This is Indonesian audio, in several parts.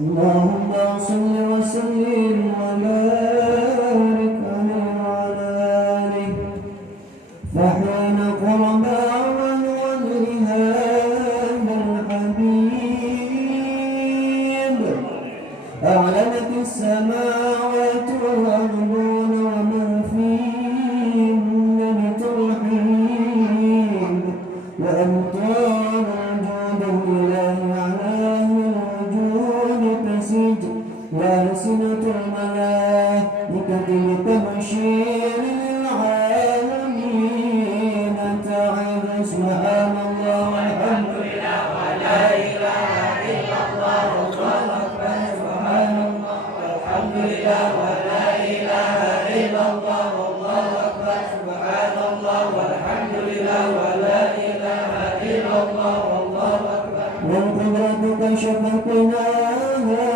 اللهم صل وسلم وبارك عليه وعلى آله فحين قرب وجه هذا الحبيب السماوات والأرضون وما فيهن بتوحيد وأمطار وجود الإله على أهل الوجود تسيج وألسنة الملائكة بتبشير للعالمين تعظ سبحان الله والحمد لله ولا إله إلا الله والله أكبر سبحان الله والحمد لله ولا إله إلا الله والله أكبر سبحان الله والحمد لله ولا إله إلا الله والله أكبر وقدرتك شفتناها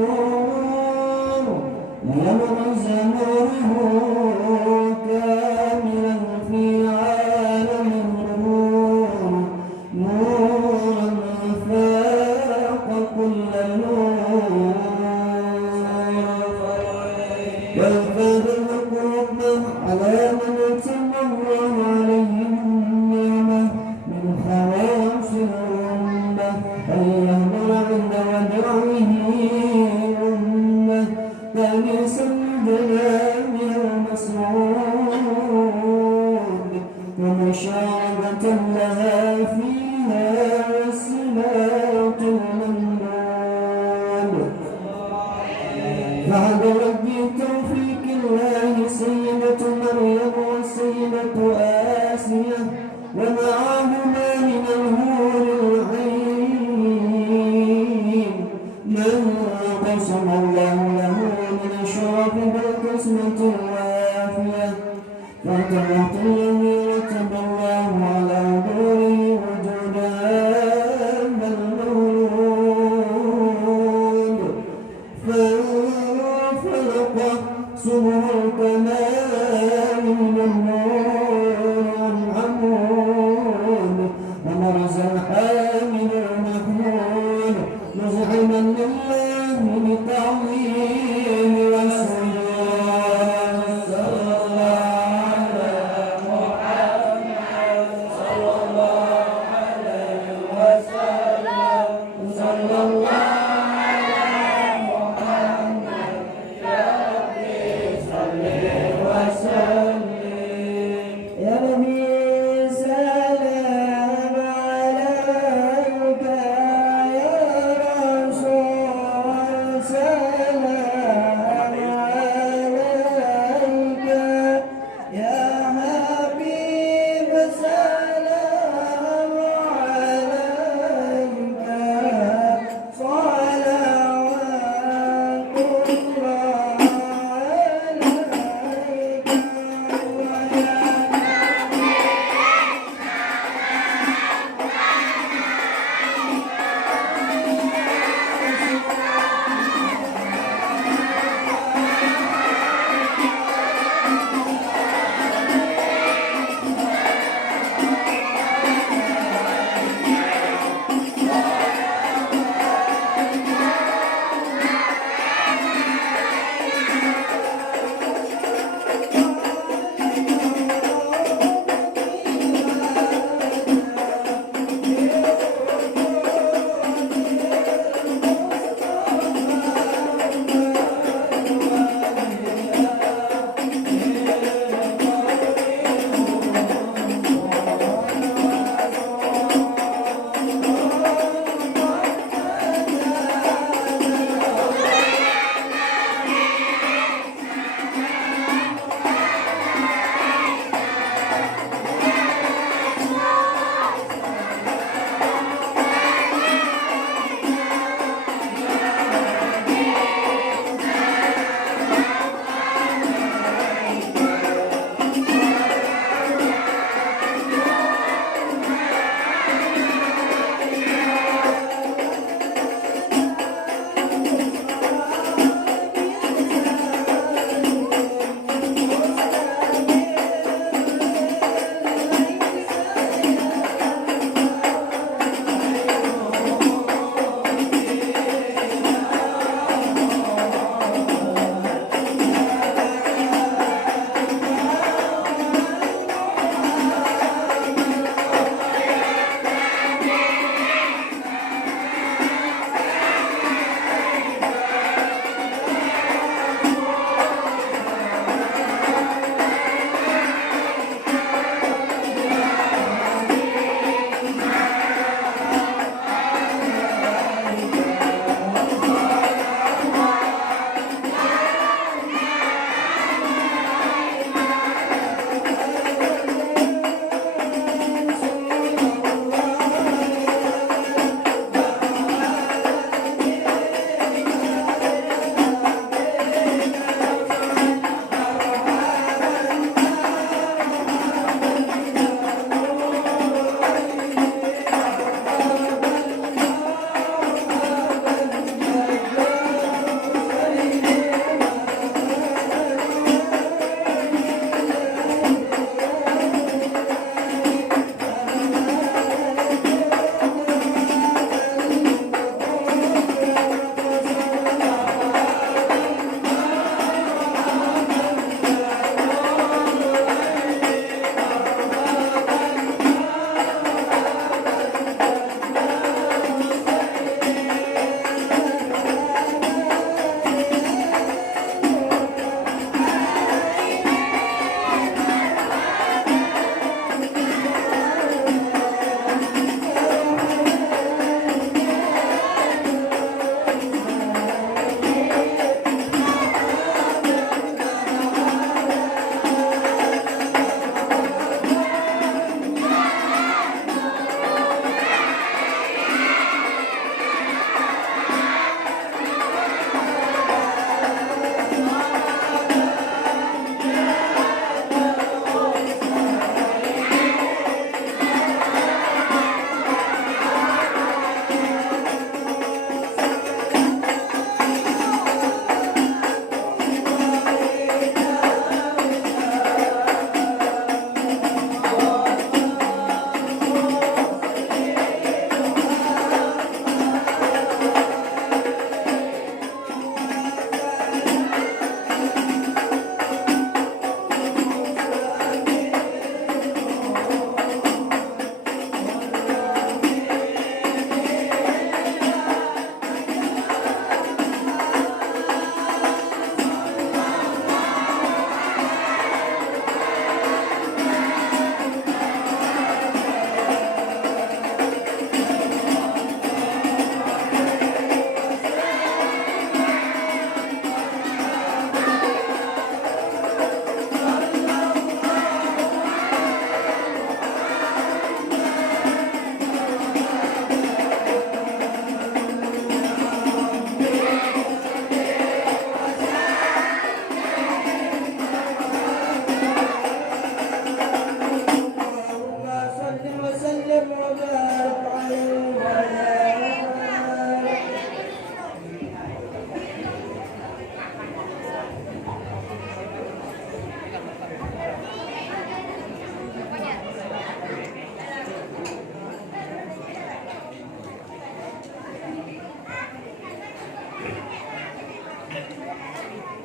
المستور يبرز نوره كاملا في عالم النور نورا فاق كل نور والفاظ الحكمة على من أتم الله عليه النعمة من خواص الأمة أن يهدر عند ودعه أمة تانسا بنام المسعود ومشاربة لها فيها والسماء الممنون بعد ربي توفيق الله سيدة مريم والسيدة آسية ومعهما من الهور العين من قسم الله له من الشرف بالقسمة الوافية فتحت الذي رتب الله على دوره وجود هذا المولود فانفلق سبح الكمال من النور عن عمود ومرز الحامل المحمود مزعما لله بتعظيم والسجود صلى الله على محمد صلى الله عليه وسلم صلى الله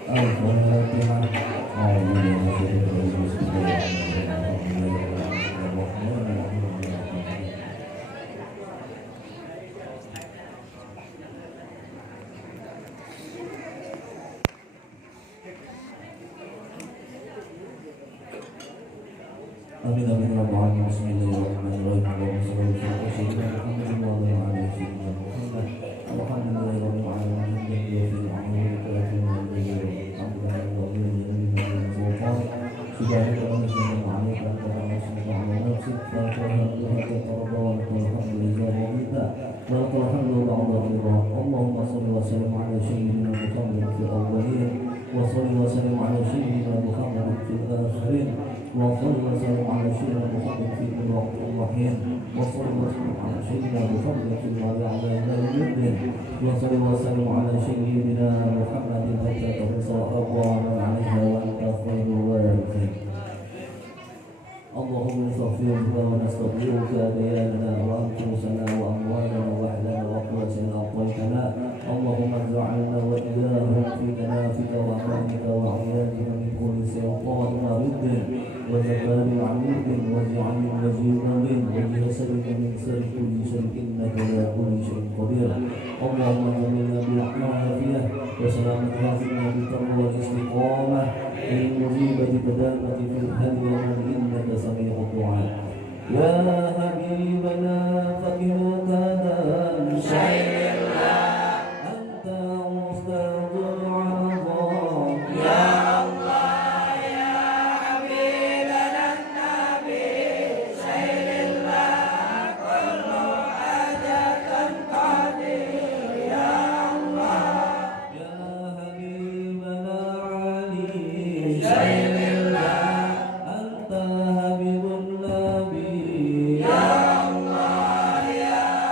Al-Fatihah. Bismillahirrahmanirrahim. Amin amin ya rabbal alamin. Bismillahirrahmanirrahim. Allahumma shalli ala sayyidina Muhammad wa ala ali sayyidina Muhammad. Alhamdulillahi rabbil alamin. Allahumma shalli wa sallim ala sayyidina Muhammad fil awwalin wa salli wa sallim ala sayyidina Muhammad fil akhirin. وصلى وسلم على سيدنا محمد في كل وقت وحين وصلى وسلم على سيدنا محمد في وعلى الدين وصلى وسلم على سيدنا محمد حتى تنصر أبواب عليها وأنت خير الوارثين. اللهم نستغفرك ونستغفرك دياننا وأنفسنا وأموالنا وأهلنا وقوتنا أعطيتنا. اللهم اجعلنا وإياهم في كنافك وأمانك وعيادك من كل شيطان مريض وجبار عنيد واجعل وجينا من وجسدك من سر كل شيء إنك على كل شيء قدير. اللهم جملنا بالعافية وسلامة عافية بالتقوى والاستقامة للمصيبة بدامة في الهدي ومن إنك سميع الدعاء. يا حبيبنا فإنك من شيء أنت مستعد العظام يا Ya Allah ya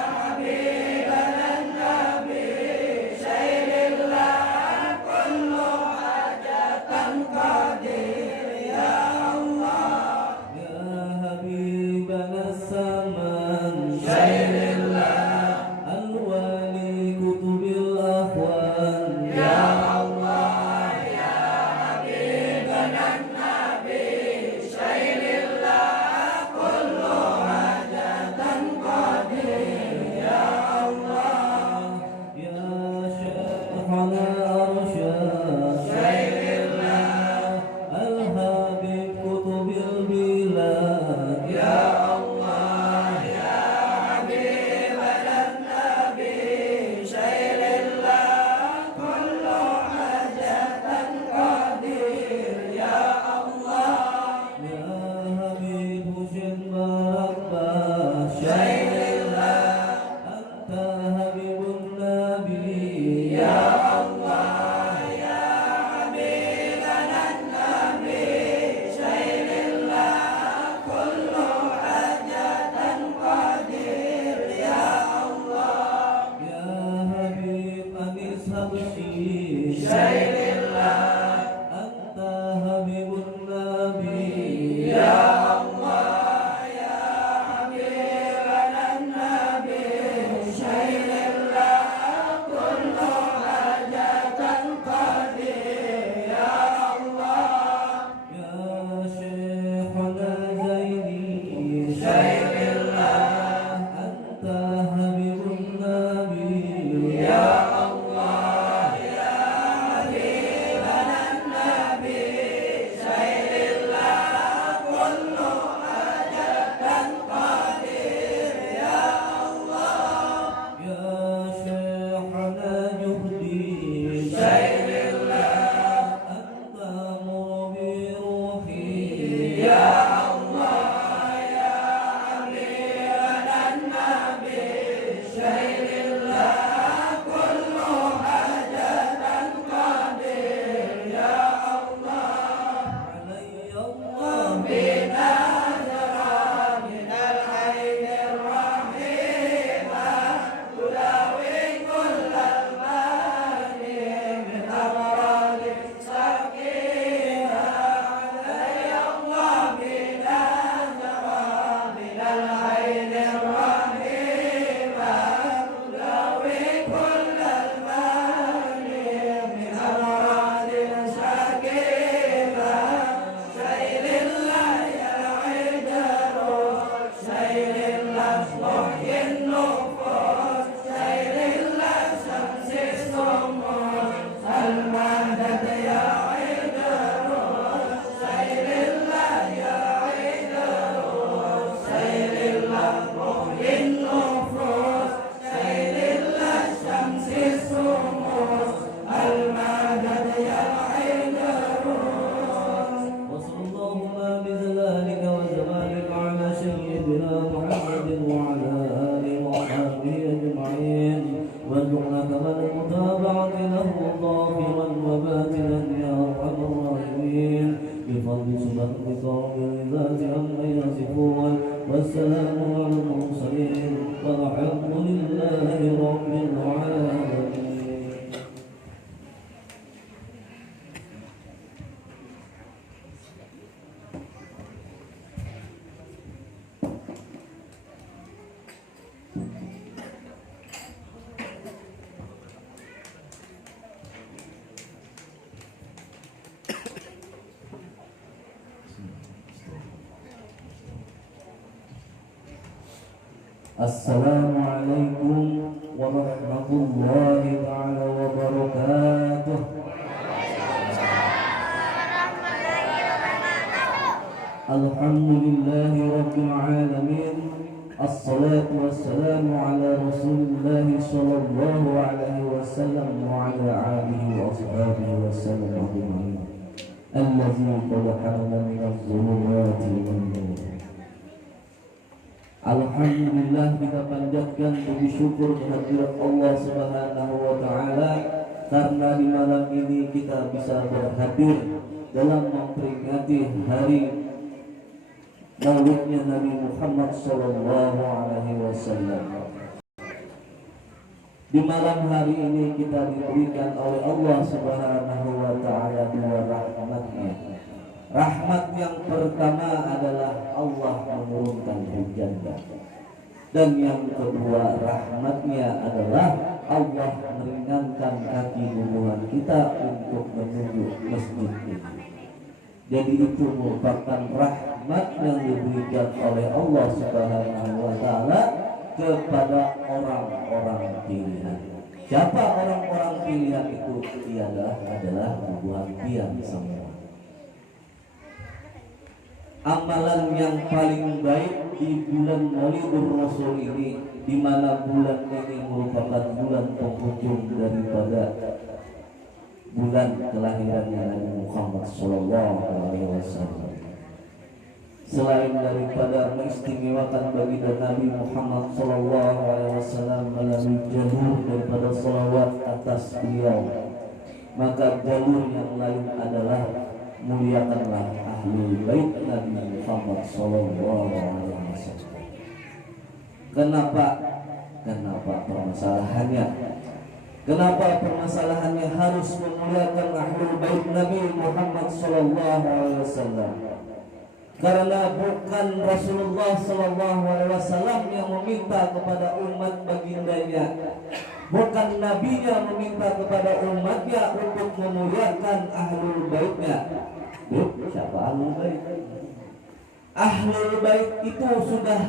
Assalamualaikum warahmatullahi taala wabarakatuh. Alhamdulillahi rabbil alamin. Assalatu wassalamu ala Rasulillah sallallahu alaihi wasallam wa ala alihi wa ashabihi wasallam ajma'in. Allazi qad harama minaz zulumati wan nur. Alhamdulillah, kita panjatkan puji syukur kehadirat Allah Subhanahu wa taala karena di malam ini kita bisa berhadir dalam memperingati hari Maulidnya Nabi Muhammad sallallahu alaihi wasallam. Di malam hari ini kita diberikan oleh Allah Subhanahu wa taala dua rahmatnya. Rahmat yang pertama adalah Allah menurunkan hujan, dan yang kedua rahmatnya adalah Allah meringankan kaki bubuhan kita untuk menuju masjid ini. Jadi itu merupakan rahmat yang diberikan oleh Allah Subhanahu wa taala kepada orang-orang pilihan. Siapa orang-orang pilihan itu? Adalah bubuhan pian semua. Amalan yang paling baik di bulan Maulidur Rasul ini, di mana bulan ini merupakan bulan penghujung daripada bulan kelahirannya Nabi Muhammad sallallahu alaihi wasallam. Selain daripada mengistimewakan baginda Nabi Muhammad sallallahu alaihi wasallam melalui jalur daripada salawat atas beliau, maka jalur yang lain adalah muliakanlah ahlul bait Nabi Muhammad sallallahu alaihi wasallam. Kenapa permasalahannya? Kenapa permasalahannya harus memuliakan ahlul bait Nabi Muhammad sallallahu alaihi wasallam? Karena bukan Rasulullah sallallahu alaihi wasallam yang meminta kepada umat bagindanya, bukan nabinya meminta kepada umatnya untuk memuliakan ahlul baitnya. Siapa ahlul bait? Ahlul bait itu sudah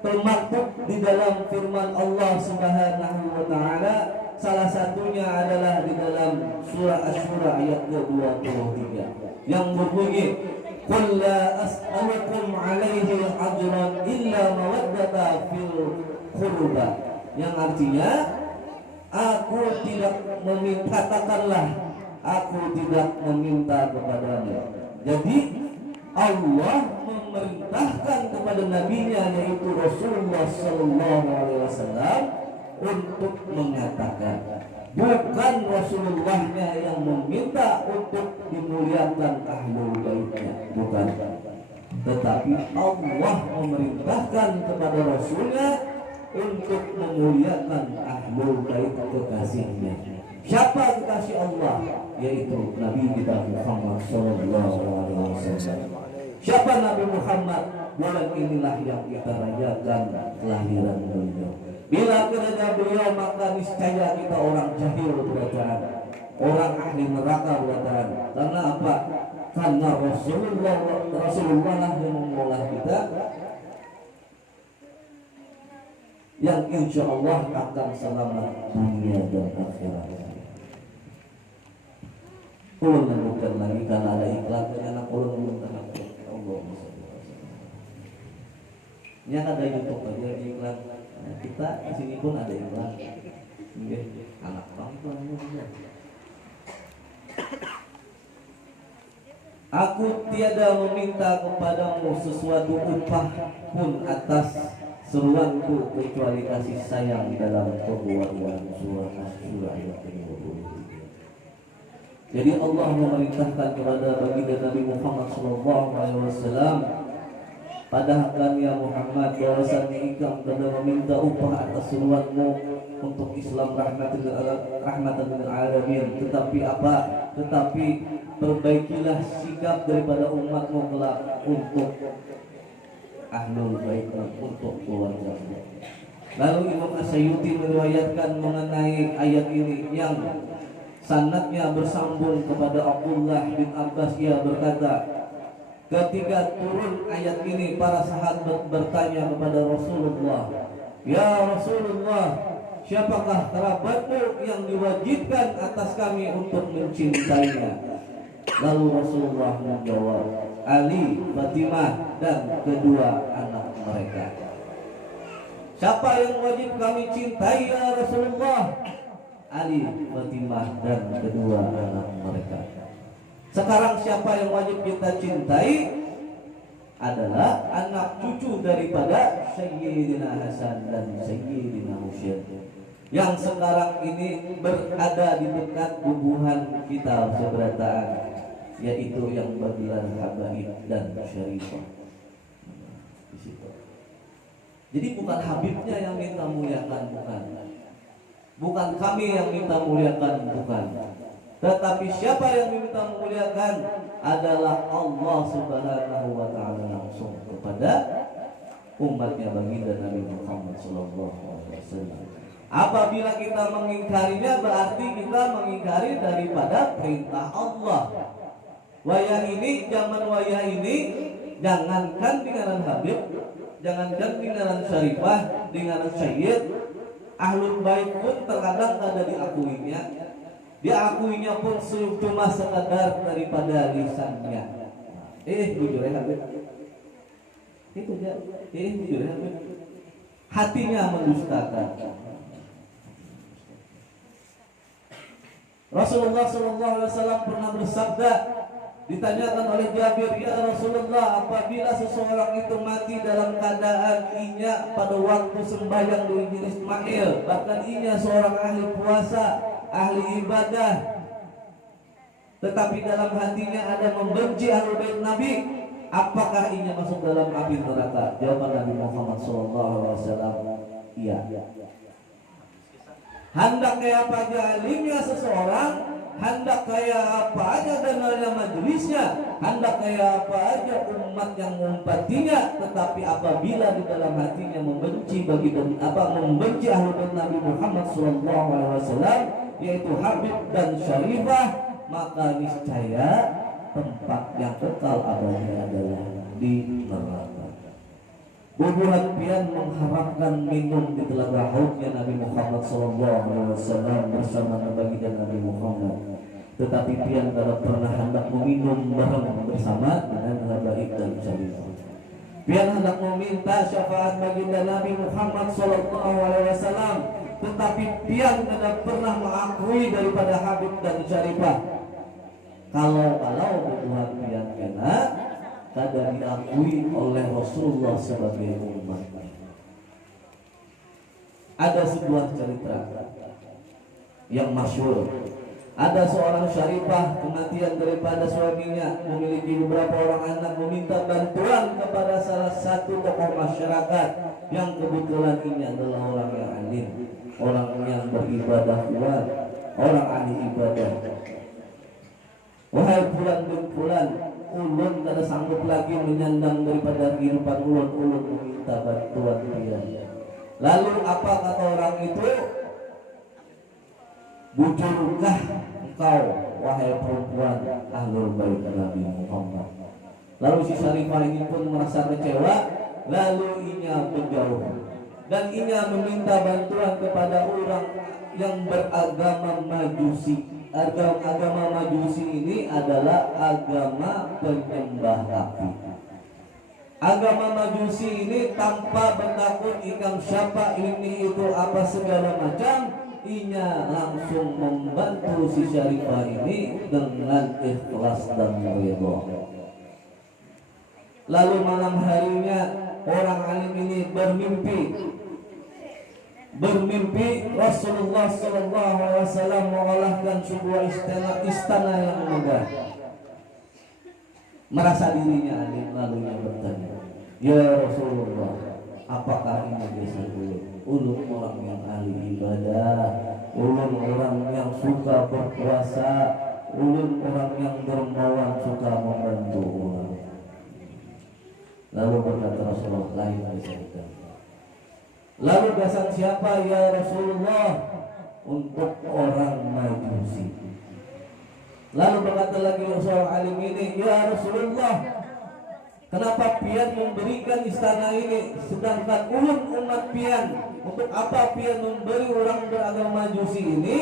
termaktub di dalam firman Allah Subhanahu wa taala. Salah satunya adalah di dalam surah Asy-Syura ayat ke-23 yang berbunyi, "Qul la as'alukum 'alaihi ajran illa mawaddata fil qurba." Yang artinya, aku tidak meminta, katakanlah aku tidak meminta kepadanya. Jadi Allah memerintahkan kepada nabinya, yaitu Rasulullah sallallahu alaihi wasallam, untuk mengatakan, bukan Rasulullahnya yang meminta untuk dimuliakan ahlul baitnya, bukan, tetapi Allah memerintahkan kepada Rasulnya untuk memuliakan ahlul bait kekasihnya. Siapa kekasih Allah? Yaitu Nabi kita Muhammad sallallahu alaihi wasallam. Siapa Nabi Muhammad? Bulan inilah yang kita rayakan kelahiran beliau. Bila kerana beliau, maka niscaya kita orang jahil berkata, orang ahli neraka berkata. Karena apa? Karena Rasulullah lah yang mengolah kita, yang insya Allah akan selamat dunia dan akhirat. Ulun bukan lagi karena ada iklan, karena ulun belum tahu Allah. Ini ada YouTube aja iklan. Nah, kita di sini pun ada iklan. Anak bang itu juga. Aku tiada meminta kepadamu sesuatu upah pun atas seruanku kecuali kasih sayang dalam perbuatan surah Asy-Syura ayat 23. Jadi Allah memerintahkan kepada baginda Nabi Muhammad sallallahu alaihi wasallam, padahal ya Muhammad, bahwasannya engkau telah meminta upah atas seruanmu untuk Islam rahmatan lil alamin, tetapi apa? Tetapi perbaikilah sikap daripada umatmu kelak untuk ahlul bait, untuk keluarga. Lalu Imam As-Suyuti meriwayatkan mengenai ayat ini yang sanadnya bersambung kepada Abdullah bin Abbas. Ia berkata, ketika turun ayat ini, para sahabat bertanya kepada Rasulullah, Ya Rasulullah, siapakah kerabatmu yang diwajibkan atas kami untuk mencintainya? Lalu Rasulullah menjawab, Ali, Fatimah, dan kedua anak mereka. Siapa yang wajib kami cintai ya Rasulullah? Ali, Fatimah, dan kedua anak mereka. Sekarang siapa yang wajib kita cintai? Adalah anak cucu daripada Sayyidina Hasan dan Sayyidina Husain yang sekarang ini berada di dekat bubuhan kita seberataan, yaitu yang bergelar Habaib dan Syarifah. Di situ. Jadi bukan Habibnya yang minta muliakan, bukan kami yang minta muliakan, bukan. Tetapi siapa yang minta memuliakan adalah Allah Subhanahu wa Ta'ala langsung kepada umatnya baginda Nabi Muhammad SAW. Apabila kita mengingkarinya, berarti kita mengingkari daripada perintah Allah. Wayah ini, zaman wayah ini, jangankan dengan Habib, jangankan dengan Syarifah, dengan Sayyid, Ahlul Bait pun terkadang ada diakuinya. Diakuinya pun cuma sekadar daripada lisannya. Jujur ya Habib. Itu aja. Jujur ya Habib. Hatinya mendustakan. Rasulullah SAW pernah bersabda, ditanyakan oleh Jabir, ya Rasulullah, apabila seseorang itu mati dalam keadaan inya pada waktu sembahyang di Ismail, bahkan inya seorang ahli puasa, ahli ibadah, tetapi dalam hatinya ada membenci Ahlul Bait Nabi, apakah inya masuk dalam api neraka? Jawaban Nabi Muhammad SAW, iya. Hendak kayak apa aja alimnya seseorang, hendak kayak apa aja dananya majelisnya, hendak kayak apa aja umat yang mengumpatinya, tetapi apabila di dalam hatinya membenci membenci Ahlul Bait Nabi Muhammad SAW, yaitu Habib dan Syarifah, maka niscaya tempat yang kekal abadi adalah di neraka. Bubuhan pian mengharapkan minum di telaga haudnya Nabi Muhammad SAW bersama baginda Nabi Muhammad, tetapi pian tidak pernah hendak meminum bareng bersama dengan Habaib dan Syarifah. Pian hendak meminta syafaat baginda Nabi Muhammad SAW, tetapi pian tidak pernah mengakui daripada Habib dan Syarifah. Kalau bubuhan pian kena kada diakui oleh Rasulullah sebagai umat. Ada sebuah cerita yang masyhur. Ada seorang Syarifah kematian daripada suaminya, memiliki beberapa orang anak, meminta bantuan kepada salah satu tokoh masyarakat yang kebetulan ini adalah orang yang alim, orang yang beribadah kuat, orang ahli ibadah. Wahai fulan bin fulan, ulun kada sanggup lagi menyandang daripada kehidupan ulun meminta bantuan dia. Lalu apa kata orang itu? Bujurkah engkau wahai perempuan Ahlul Bait Nabi Muhammad? Lalu si Syarifah ini pun merasa kecewa, lalu inya menjauh dan inya meminta bantuan kepada orang yang beragama Majusi. Agama Majusi ini adalah agama penyembah api. Agama Majusi ini tanpa bertakut ikam siapa ini itu apa segala macam, inya langsung membantu si Syarifah ini dengan ikhlas dan ridha. Lalu malam harinya orang alim ini bermimpi Rasulullah SAW mengolahkan sebuah istana yang megah. Merasa dirinya alim, lalu yang bertanya, ya Rasulullah, apakah ini biasa ulun orang yang ahli ibadah, ulun orang yang suka berpuasa, ulun orang yang dermawan, suka membantu orang. Lalu berkata Rasulullah, lain cerita. Lalu dasar siapa ya Rasulullah? Untuk orang Majusi. Lalu berkata lagi seorang alim ini, ya Rasulullah, kenapa pian memberikan istana ini sedangkan ulun umat pian Untuk apa pian memberi orang beragama Majusi ini,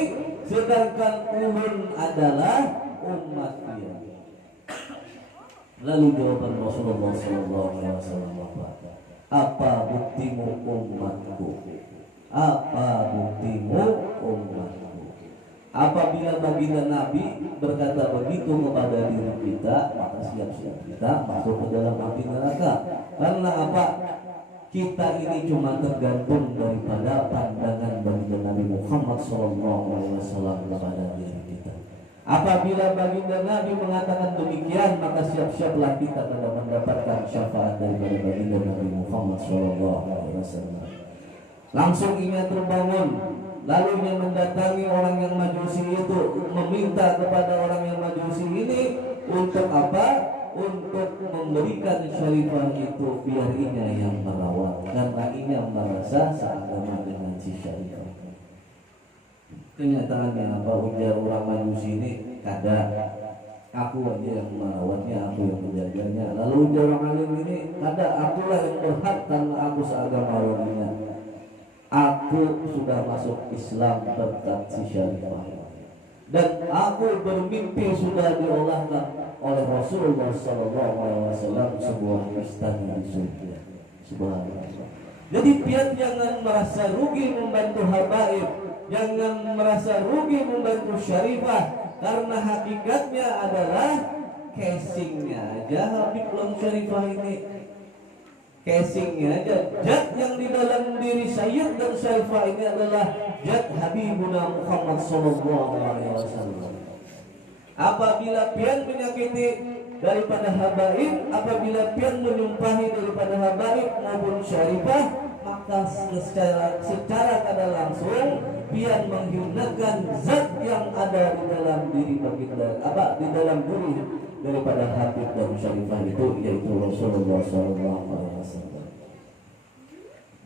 sedangkan ulun adalah umat dia? Lalu jawaban Rasulullah SAW, apa buktimu umatku? Apa buktimu umatku? Apabila baginda Nabi berkata begitu kepada diri kita, maka siap-siap kita masuk ke dalam api neraka. Karena apa? Kita ini cuma tergantung daripada pandangan baginda Nabi Muhammad SAW kepada diri kita. Apabila baginda Nabi mengatakan demikian, maka siap-siaplah kita pada mendapatkan syafaat dari baginda Nabi Muhammad SAW. Langsung ia terbangun, lalu ia mendatangi orang yang Majusi itu, meminta kepada orang yang Majusi ini untuk apa? Untuk memberikan syarifah itu biar inya yang merawat, karena inya merasa seagama dengan si syarifah. Kenyataannya apa? Ujar orang Majusi ini, kada, aku aja yang merawatnya, aku yang menjaganya. Lalu ujar orang alim ini, kada, akulah yang berhak karena aku seagama dengannya. Aku sudah masuk Islam berkat si syarifah, dan aku bermimpi sudah diolahkan oleh Rasulullah SAW sebuah istana di surga. Subhanallah. Jadi pian jangan merasa rugi membantu habaib, jangan merasa rugi membantu syarifah, karena hakikatnya adalah casingnya aja Habib belum syarifah ini. Casingnya aja, zat yang di dalam diri Sayyid dan Syarifah ini adalah zat Habibuna Muhammad SAW. Apabila pian menyakiti daripada habaib, apabila pian menyumpahi daripada habaib maupun Syarifah, maka secara kada langsung pian menghinakan zat yang ada di dalam diri baginda, di dalam diri daripada Habib dan Syarifah itu, yaitu Rasulullah SAW.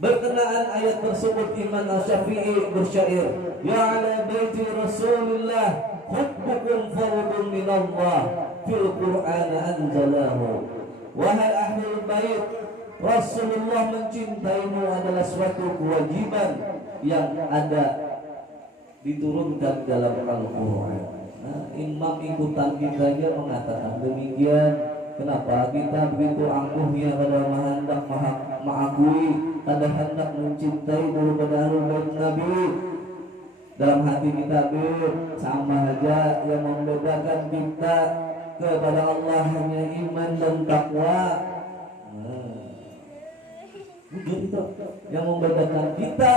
Berkenaan ayat tersebut, Imam Asy-Syafi'i bersyair, ya ala baiti Rasulullah hubbukum fardun minallah fil Qur'an anzalahu. Wahai ahlul bait, Rasulullah mencintaimu adalah suatu kewajiban yang ada diturunkan dalam Al-Qur'an. Nah, imam ikutan kita aja mengatakan demikian. Kenapa kita begitu angkuhnya pada hendak mengakui, pada hendak mencintai daripada ahlul bait Nabi? Dalam hati kita sama aja, yang membedakan kita kepada Allah hanya iman dan takwa. Begitu. Yang membedakan kita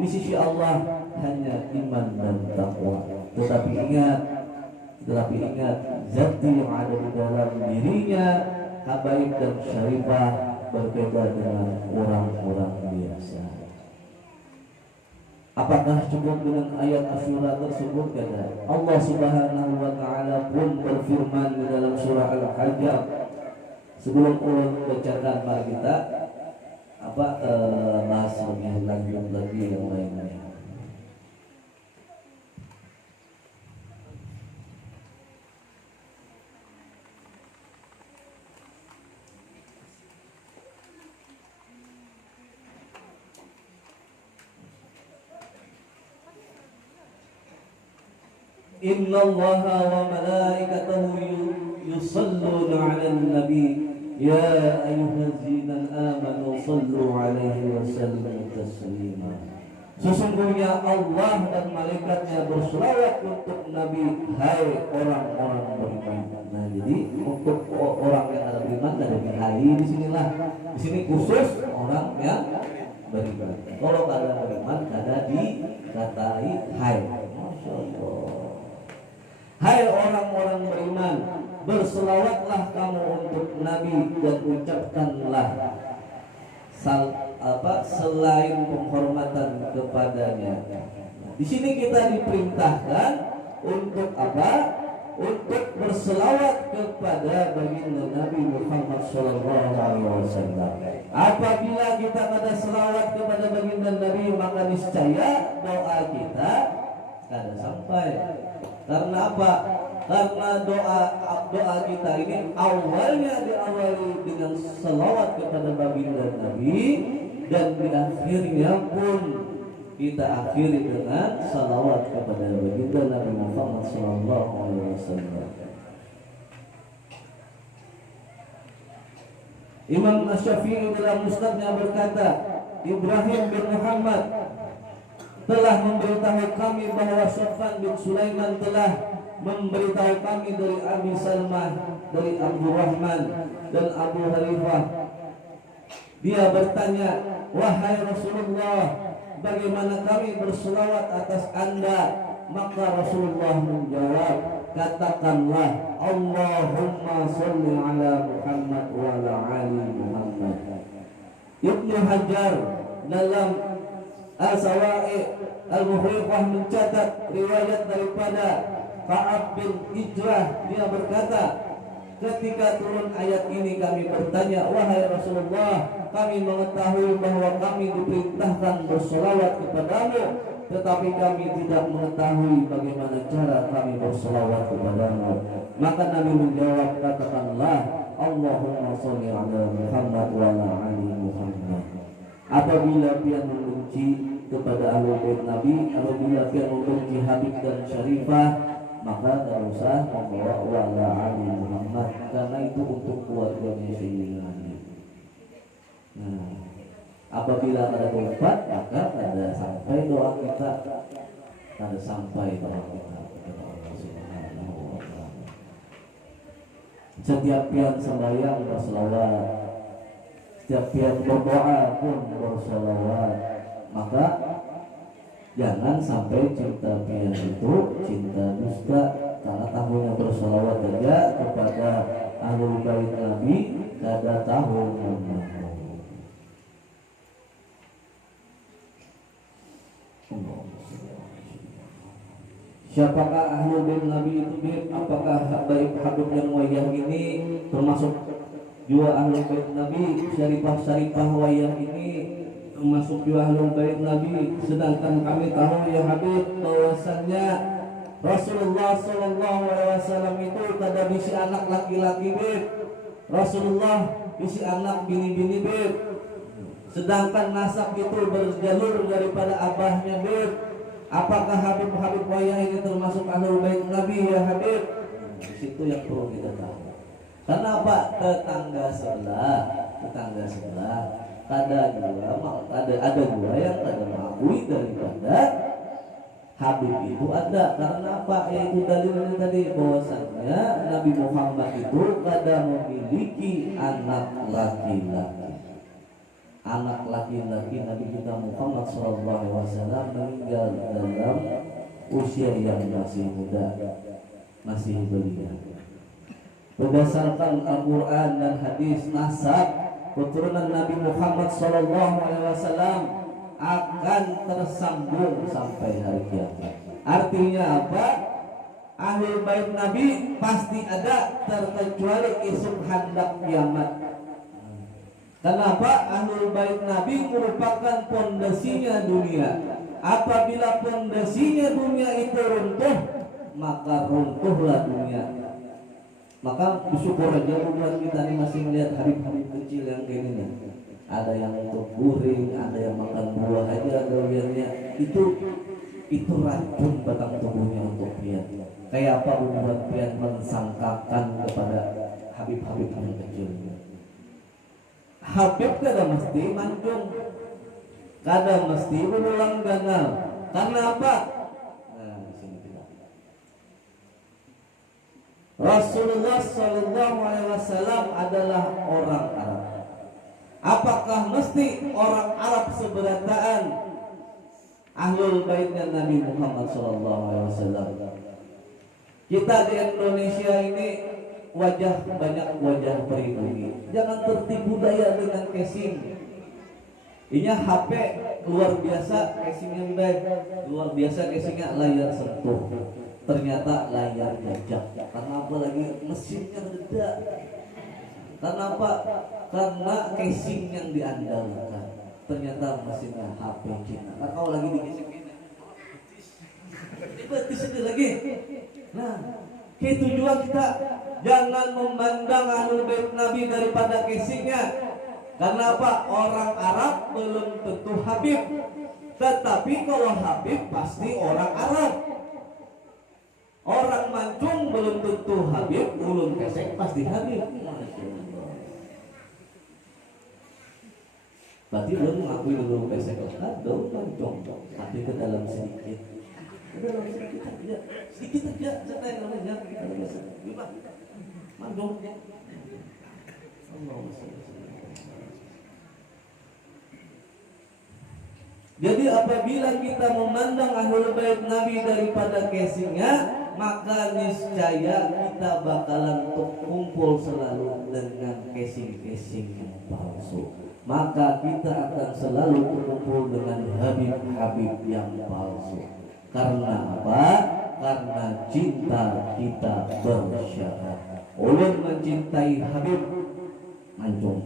di sisi Allah hanya iman dan takwa. Tetapi ingat, zat yang ada di dalam dirinya habaib dan syarifah berbeda dengan orang-orang biasa. Apakah cukup dengan ayat Asyura tersebut? Kata Allah Subhanahu wa Ta'ala pun berfirman di dalam surah Al-Hajjah. Sebelum ulun bacakan pada kita bahas lebih lanjut lagi yang lainnya. Inna Allaha wa malaikatahu yusalluna 'alan nabi ya ayyuhallazina amanu sallu 'alaihi wa sallimu taslima. Sesungguhnya Allah dan malaikatnya berselawat untuk Nabi, hai orang-orang beriman. Nah, jadi untuk orang yang ada beriman ada di hai di sinilah. Di sini khusus orang yang beriman. Kalau ada beriman ada dikatai hai. Masyaallah. Hai orang-orang beriman, berselawatlah kamu untuk Nabi dan ucapkanlah selain penghormatan kepadanya. Di sini kita diperintahkan untuk apa? Untuk berselawat kepada baginda Nabi Muhammad SAW. Apabila kita pada selawat kepada baginda Nabi, maka niscaya doa kita kada sampai. Karena apa? Karena doa kita ini awalnya diawali dengan selawat kepada baginda Nabi, dan di akhirnya pun kita akhiri dengan salawat kepada baginda Nabi Muhammad SAW. Imam Asy-Syafi'i dalam musnadnya berkata, Ibrahim bin Muhammad telah memberitahu kami bahwa Sofwan bin Sulaiman telah memberitahu kami dari Abi Salmah, dari Abdurrahman dan Abu Hanifah. Dia bertanya, wahai Rasulullah, bagaimana kami berselawat atas Anda? Maka Rasulullah menjawab, katakanlah Allahumma sholli ala Muhammad wa ala ali Muhammad. Ibnu Hajar dalam Al-Sawa'i Al-Muhriqah mencatat riwayat daripada Ka'ab bin Ijrah. Dia berkata, ketika turun ayat ini kami bertanya, wahai Rasulullah, kami mengetahui bahwa kami diperintahkan bersolawat kepadamu, tetapi kami tidak mengetahui bagaimana cara kami bersolawat kepadamu. Maka Nabi menjawab, katakanlah Allahumma sholli ala Muhammad wa ala ali Muhammad. Apabila dia membenci kepada ahli bait Nabi, apabila dia membenci Habib dan Syarifah, maka tak usah membawa wa ala ali Muhammad, karena itu untuk keluarganya Sayyidina Ali. Nah, apabila ada tempat, maka ada sampai doa kita, ada sampai doa kita kepada Allah Subhanahu wa Ta'ala. Setiap pian sembahyang berselawat, setiap pian berdoa pun berselawat. Maka jangan sampai cinta pian itu cinta dusta, karena tahunya berselawat saja kepada ahlul bait Nabi, kada tahu mana. Siapakah ahlul bait Nabi itu, Bib? Apakah baik Habib yang wayang ini termasuk juga ahlul bait Nabi? Syarifah wayang ini termasuk juga ahlul bait Nabi? Sedangkan kami tahu ya Habib, bahwasannya Rasulullah SAW itu kada bisi anak laki-laki, Bib. Rasulullah bisi anak bini-bini, Bib. Sedangkan nasab itu berjalur daripada abahnya, Bib. Apakah Habib wayang ini termasuk ahlul bait Nabi ya Habib? Di situ yang perlu kita tahu. Kenapa tetangga sebelah ada dua yang kada mengakui daripada Habib itu ada. Karena apa? Yaitu dalilnya tadi bahwasannya Nabi Muhammad itu kada memiliki anak laki-laki. Anak laki-laki Nabi kita Muhammad SAW meninggal dalam usia yang masih muda, masih belia. Berdasarkan Al-Quran dan hadis, nasab keturunan Nabi Muhammad SAW akan tersambung sampai hari kiamat. Artinya apa? Ahlul bait Nabi pasti ada, terkecuali isu hendak kiamat. Kenapa? Ahlul bait Nabi merupakan pondasinya dunia. Apabila pondasinya dunia itu runtuh, maka runtuhlah dunia. Maka bersyukur aja buat kita ini masih melihat habib-habib kecil yang kayak gini. Ada yang untuk guring, ada yang makan buah aja gawiannya. Itu racun batang tubuhnya untuk pian. Kayak apa membuat pian mensangkakan kepada habib-habib yang kecil. Habib kada mesti mancung, kada mesti berulang ganal. Karena apa? Nah, di sini tidak. Rasulullah SAW adalah orang Arab. Apakah mesti orang Arab seberataan ahlul baitnya Nabi Muhammad SAW? Kita di Indonesia ini banyak wajah pribumi. Jangan tertipu daya dengan casing. Ini HP luar biasa, casingnya baik. Luar biasa casingnya, layar sentuh. Ternyata layar jajak. Karena apa lagi? Mesinnya beda. Karena apa? Karena casing yang diandalkan. Ternyata mesinnya HP Cina. Kalau lagi di casing ini, betis ini lagi. Nah, tujuan kita jangan memandang ahlul bait Nabi daripada casingnya, Karena apa? Orang Arab belum tentu Habib, tetapi kalau Habib pasti orang Arab. Orang Mancung belum tentu Habib, ulun kesek pasti Habib. Berarti belum mengakui dulu pesek dong Mancung, tapi ke dalam sedikit. Dalam sedikit aja, cerita yang namanya gimana? Mancung. Jadi apabila kita memandang Ahlul Bait Nabi daripada casingnya, maka niscaya kita bakalan kumpul selalu dengan casing-casing yang palsu. Maka kita akan selalu berkumpul dengan Habib-Habib yang palsu. Karena apa? Karena cinta kita bersyarat. Ulun mencintai Habib, Mancung.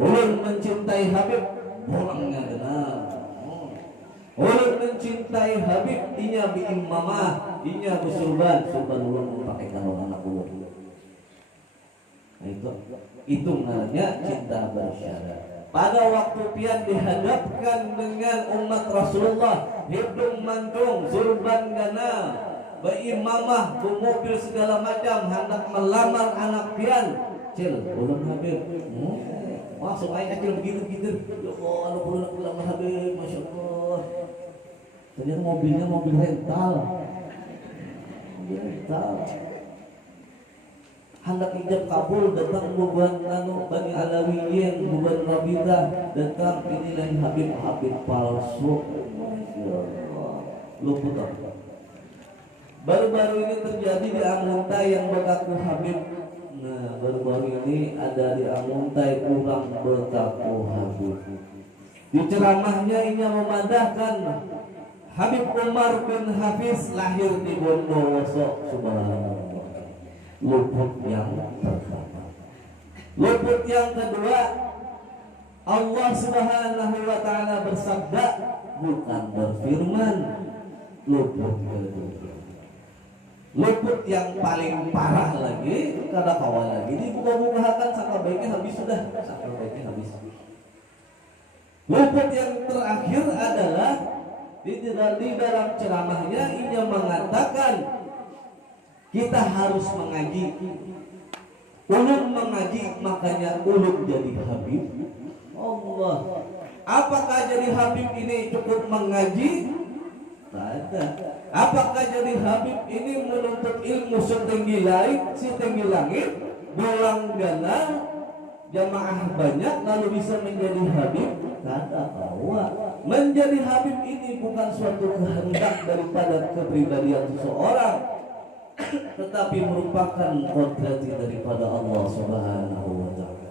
Ulun mencintai Habib, bolangnya benar. Ulun mencintai Habib, inya biimamah, inya bersurban. Surban ulun pakai kalon anak ulun. Nah itu namanya cinta bersyarat. Pada waktu pian dihadapkan dengan umat Rasulullah, hidung mancung, surban gana, beimamah, bermobil segala macam, hendak melamar anak pian, cil, ulun Habib. Masuk aja kecil begitu-begitu. Ya Allah, lu pulang Habib, Masya Allah. Ternyata mobilnya mobil rental. Mobil rental. Hendak ijab kabul, datang buban Bani Alawiyin, buban Rabidah, datang inilah Habib palsu. Luput apa? Baru-baru ini terjadi di Amuntai yang berkaku Habib. Nah, baru-baru ini ada di Amuntai kurang berkaku Habib. Di ceramahnya ia memadahkan Habib Umar bin Hafiz lahir di Bondowoso. Subhanallah. Luput yang pertama. Luput yang kedua, Allah Subhanahu wa ta'ala bersabda, bukan berfirman. Luput kedua. Luput yang paling parah lagi, kada kawal lagi, dibuka-bukakan sangka baiknya habis sudah, sangka baiknya habis. Luput yang terakhir adalah di dalam ceramahnya ia mengatakan kita harus mengaji. Ulun mengaji, makanya ulun jadi Habib. Allah. Apakah jadi Habib ini cukup mengaji? Tidak. Apakah jadi Habib ini menuntut ilmu setinggi langit, bulang gana, jamaah banyak lalu bisa menjadi Habib? Tidak bahwa menjadi Habib ini bukan suatu kehendak daripada kepribadian seseorang, tetapi merupakan kodrati daripada Allah Subhanahu wa ta'ala.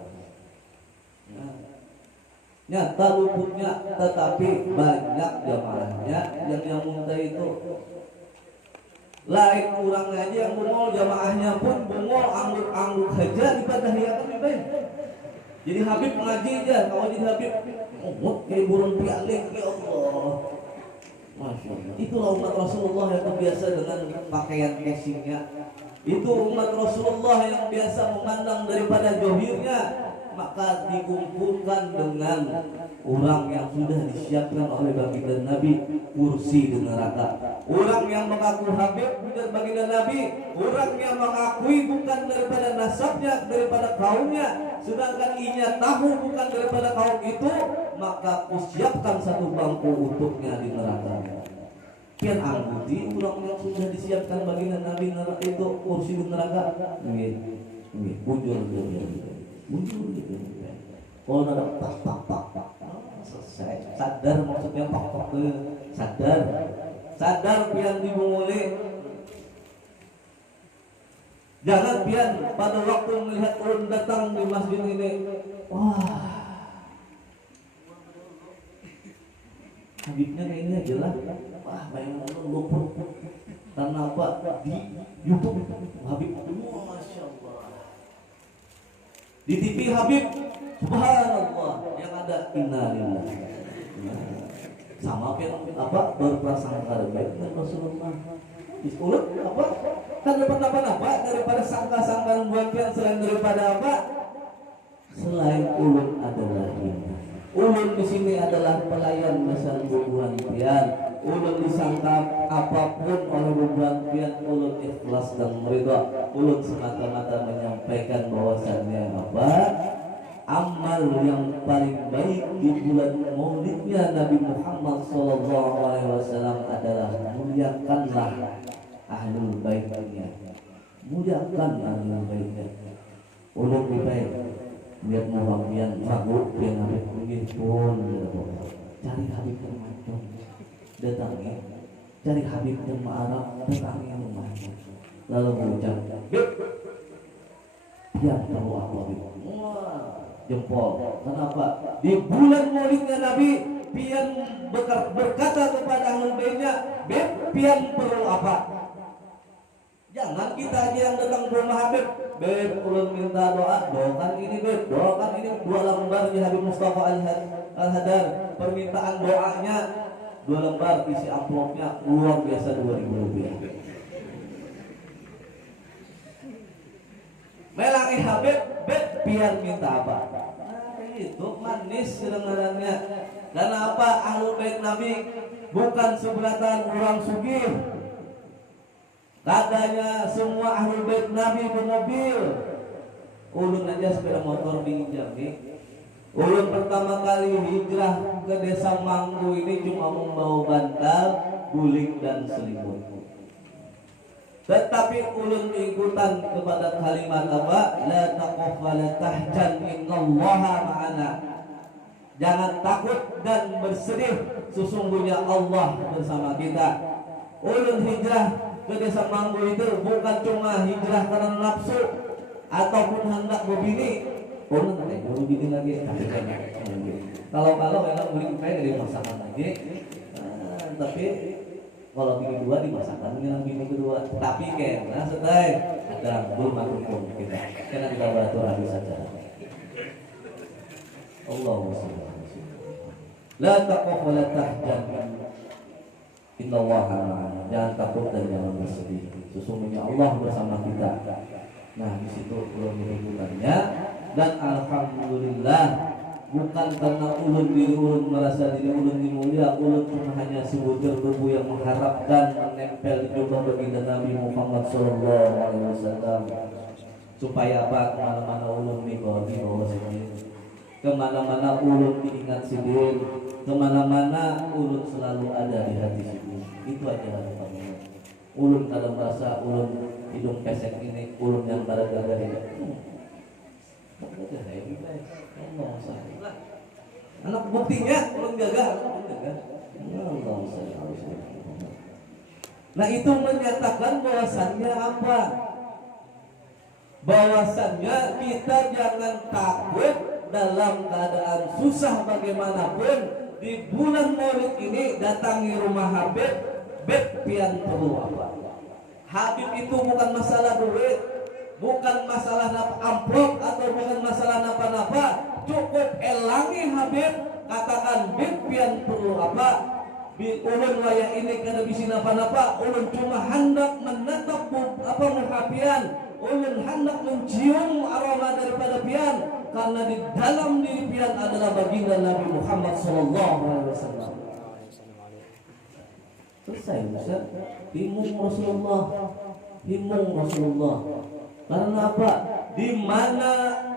Nyata luputnya, tetapi banyak jamaahnya yang muntah itu. Lain kurang aja yang bungol, jamaahnya pun bungol, angguk-angguk saja dipadahiakan lebih baik. Jadi Habib mengaji aja, kalau jadi Habib kayak burung pialik, ya Allah. Masya Allah. Itulah umat Rasulullah yang terbiasa dengan pakaian casingnya. Itu umat Rasulullah yang biasa memandang daripada johirnya, maka dikumpulkan dengan orang yang sudah disiapkan oleh baginda Nabi kursi di neraka. Orang yang mengaku Habib bukan baginda Nabi, orang yang mengakui bukan daripada nasabnya, daripada kaumnya, sedangkan inya tahu bukan daripada kaum itu, maka kusiapkan satu bangku untuknya di neraka. Pian angguti orang yang sudah disiapkan baginda Nabi neraka itu kursi di neraka. Bujur. Kalau ada pak, selesai. Sadar maksudnya pak sadar pian dimulai. Jangan pian pada waktu melihat orang datang di masjid ini, wah, Habibnya kayaknya jelas. Wah, bayangan luput. Karena apa? Di YouTube Habib, Masya Allah. Di TV Habib, subhanallah, yang ada innalillahi. Sama apa berprasangka baik dengan Rasulullah. Ulet apa? Kan dapat apa daripada sangka-sangkaan buat pian selain daripada apa? selain ulun adalah ini. Ulun di sini adalah pelayan masal bubuhan pian. Ulun disangka apapun oleh bubuhan pian, ulun ikhlas dan meridha. Ulun semata-mata menyampaikan bahwasannya apa? Amal yang paling baik di bulan Maulidnya Nabi Muhammad SAW adalah muliakanlah ahlul baitnya. Muliakan ahlul baitnya. Ulun baik. Lihat Muhammadan ragu yang Habib pinggir pun cari Habib yang macam datangi, cari Habib yang Arab datangi rumahnya, lalu mengucap dia tahu apa Habib jempol. Kenapa? Di bulan Maulidnya Nabi pian berkata kepada ahlul baitnya, "Beb, pian perlu apa?" Jangan kita aja yang datang ke rumah Habib, "Beb, ulun minta doa." Doakan ini Beb, doakan ini 2 lembar di Habib Mustafa Al-Hadar. Permintaan doanya 2 lembar, isi amplopnya luar biasa 2.000 rupiah. Melangi Habib, Beb, pian minta apa? Nah, itu manis kedengarannya. Karena apa? Ahlul bait Nabi bukan seberatan orang sugih. Katanya semua ahlul bait Nabi bermobil. Ulun aja sepeda motor diinjam nih. Ulun pertama kali hijrah ke desa Manggu ini cuma membawa bantal, guling dan selimut. Tetapi ulun ikutan kepada kalimat apa? La taqaf wa la tahzan innallaha ma'ana. Jangan takut dan bersedih, sesungguhnya Allah bersama kita. Ulun hijrah ke desa Manggu itu bukan cuma hijrah karena nafsu ataupun hendak berbini. Ulun ada berbini lagi. Kalau memang beli kayak dari masakan lagi. Tapi kalau bini 2 dimasakan dengan bini kedua. Tapi karena setelah ada belum hukum kita. Karena kita beraturan saja. Allahu subhanahu. La taqaf wa la tahzan. Innallaha ma'ana. Jangan takut dan jangan bersedih. Sesungguhnya Allah bersama kita. Nah, di situ ulun menyebutkannya dan alhamdulillah bukan karena ulun diri ulun merasa diri ulun mulia, ulun cuma hanya sebutir debu yang mengharapkan menempel di jubah baginda Nabi Muhammad SAW. Supaya apa? Kemana-mana ulun dibawa sendiri. Kemana-mana ulun diingat sendiri. Kemana-mana ulun selalu ada di hati sendiri. Itu aja harapannya. Ulun kalau merasa ulun hidung pesek ini, ulun yang pada gagah hidup. Anak buktinya ulun gagah. Nah, itu menyatakan bahwasannya apa? Bahwasannya kita jangan takut dalam keadaan susah bagaimanapun. Di bulan Maulid ini datangi rumah Habib, Beb pian perlu apa? Habib itu bukan masalah duit, bukan masalah amplop atau bukan masalah napa-napa. Cukup elangi Habib, katakan Beb pian perlu apa? Ulun waya ini kada bisi napa-napa. Ulun cuma hendak menatap muhapian. Ulun hendak mencium aroma daripada pian. Karena di dalam diri pian adalah baginda Nabi Muhammad SAW. Selesai Ustaz. Himung Rasulullah. Karena apa? Di mana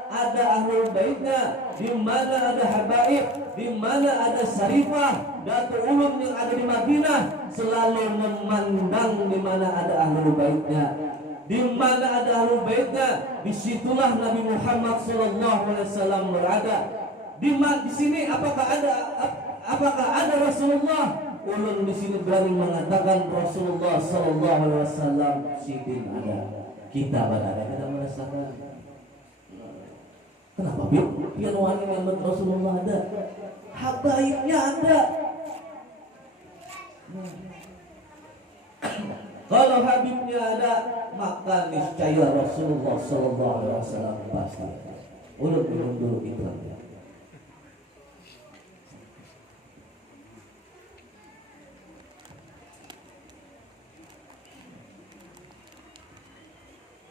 ada ahlul baitnya, di mana ada habaib, di mana ada syarifah, Datuk Ulum yang ada di Madinah selalu memandang di mana ada ahlul baitnya. Di mana ada ahlul baitnya, disitulah Nabi Muhammad SAW berada. Di sini apakah ada Rasulullah? Ulun di sini berani mengatakan Rasulullah SAW sidin ada. Kita berada, kita merasakan. Kenapa biar wangi yang Rasulullah ada, habaibnya ada. Kalau habibnya ada, maka niscaya Rasulullah SAW pasti. Ulun dulu itu aja.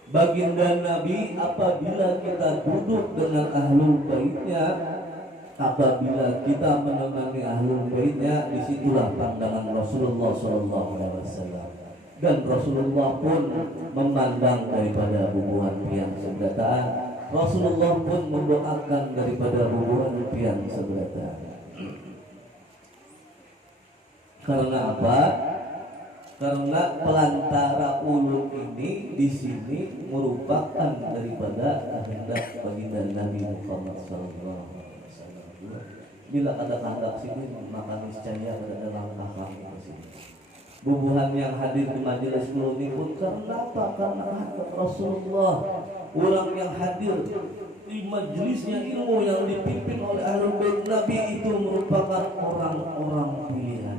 baginda Nabi apabila kita duduk dengan ahlul baitnya, apabila kita menemani ahlul baitnya, disitulah pandangan Rasulullah SAW. Dan Rasulullah pun memandang daripada bubuhan pian seberataan. Rasulullah pun mendoakan daripada bubuhan pian seberataan. Karena apa? Karena pelantara ulun ini di sini merupakan daripada kehendak baginda Nabi Muhammad SAW. Bila ada kehendak sini, maka niscaya ada langkah kami di sini. Bubuhan yang hadir di majelis ini pun karena apa? Karena rahmat Rasulullah. Orang yang hadir di majelisnya ilmu yang dipimpin oleh ahlul bait Nabi itu merupakan orang-orang pilihan.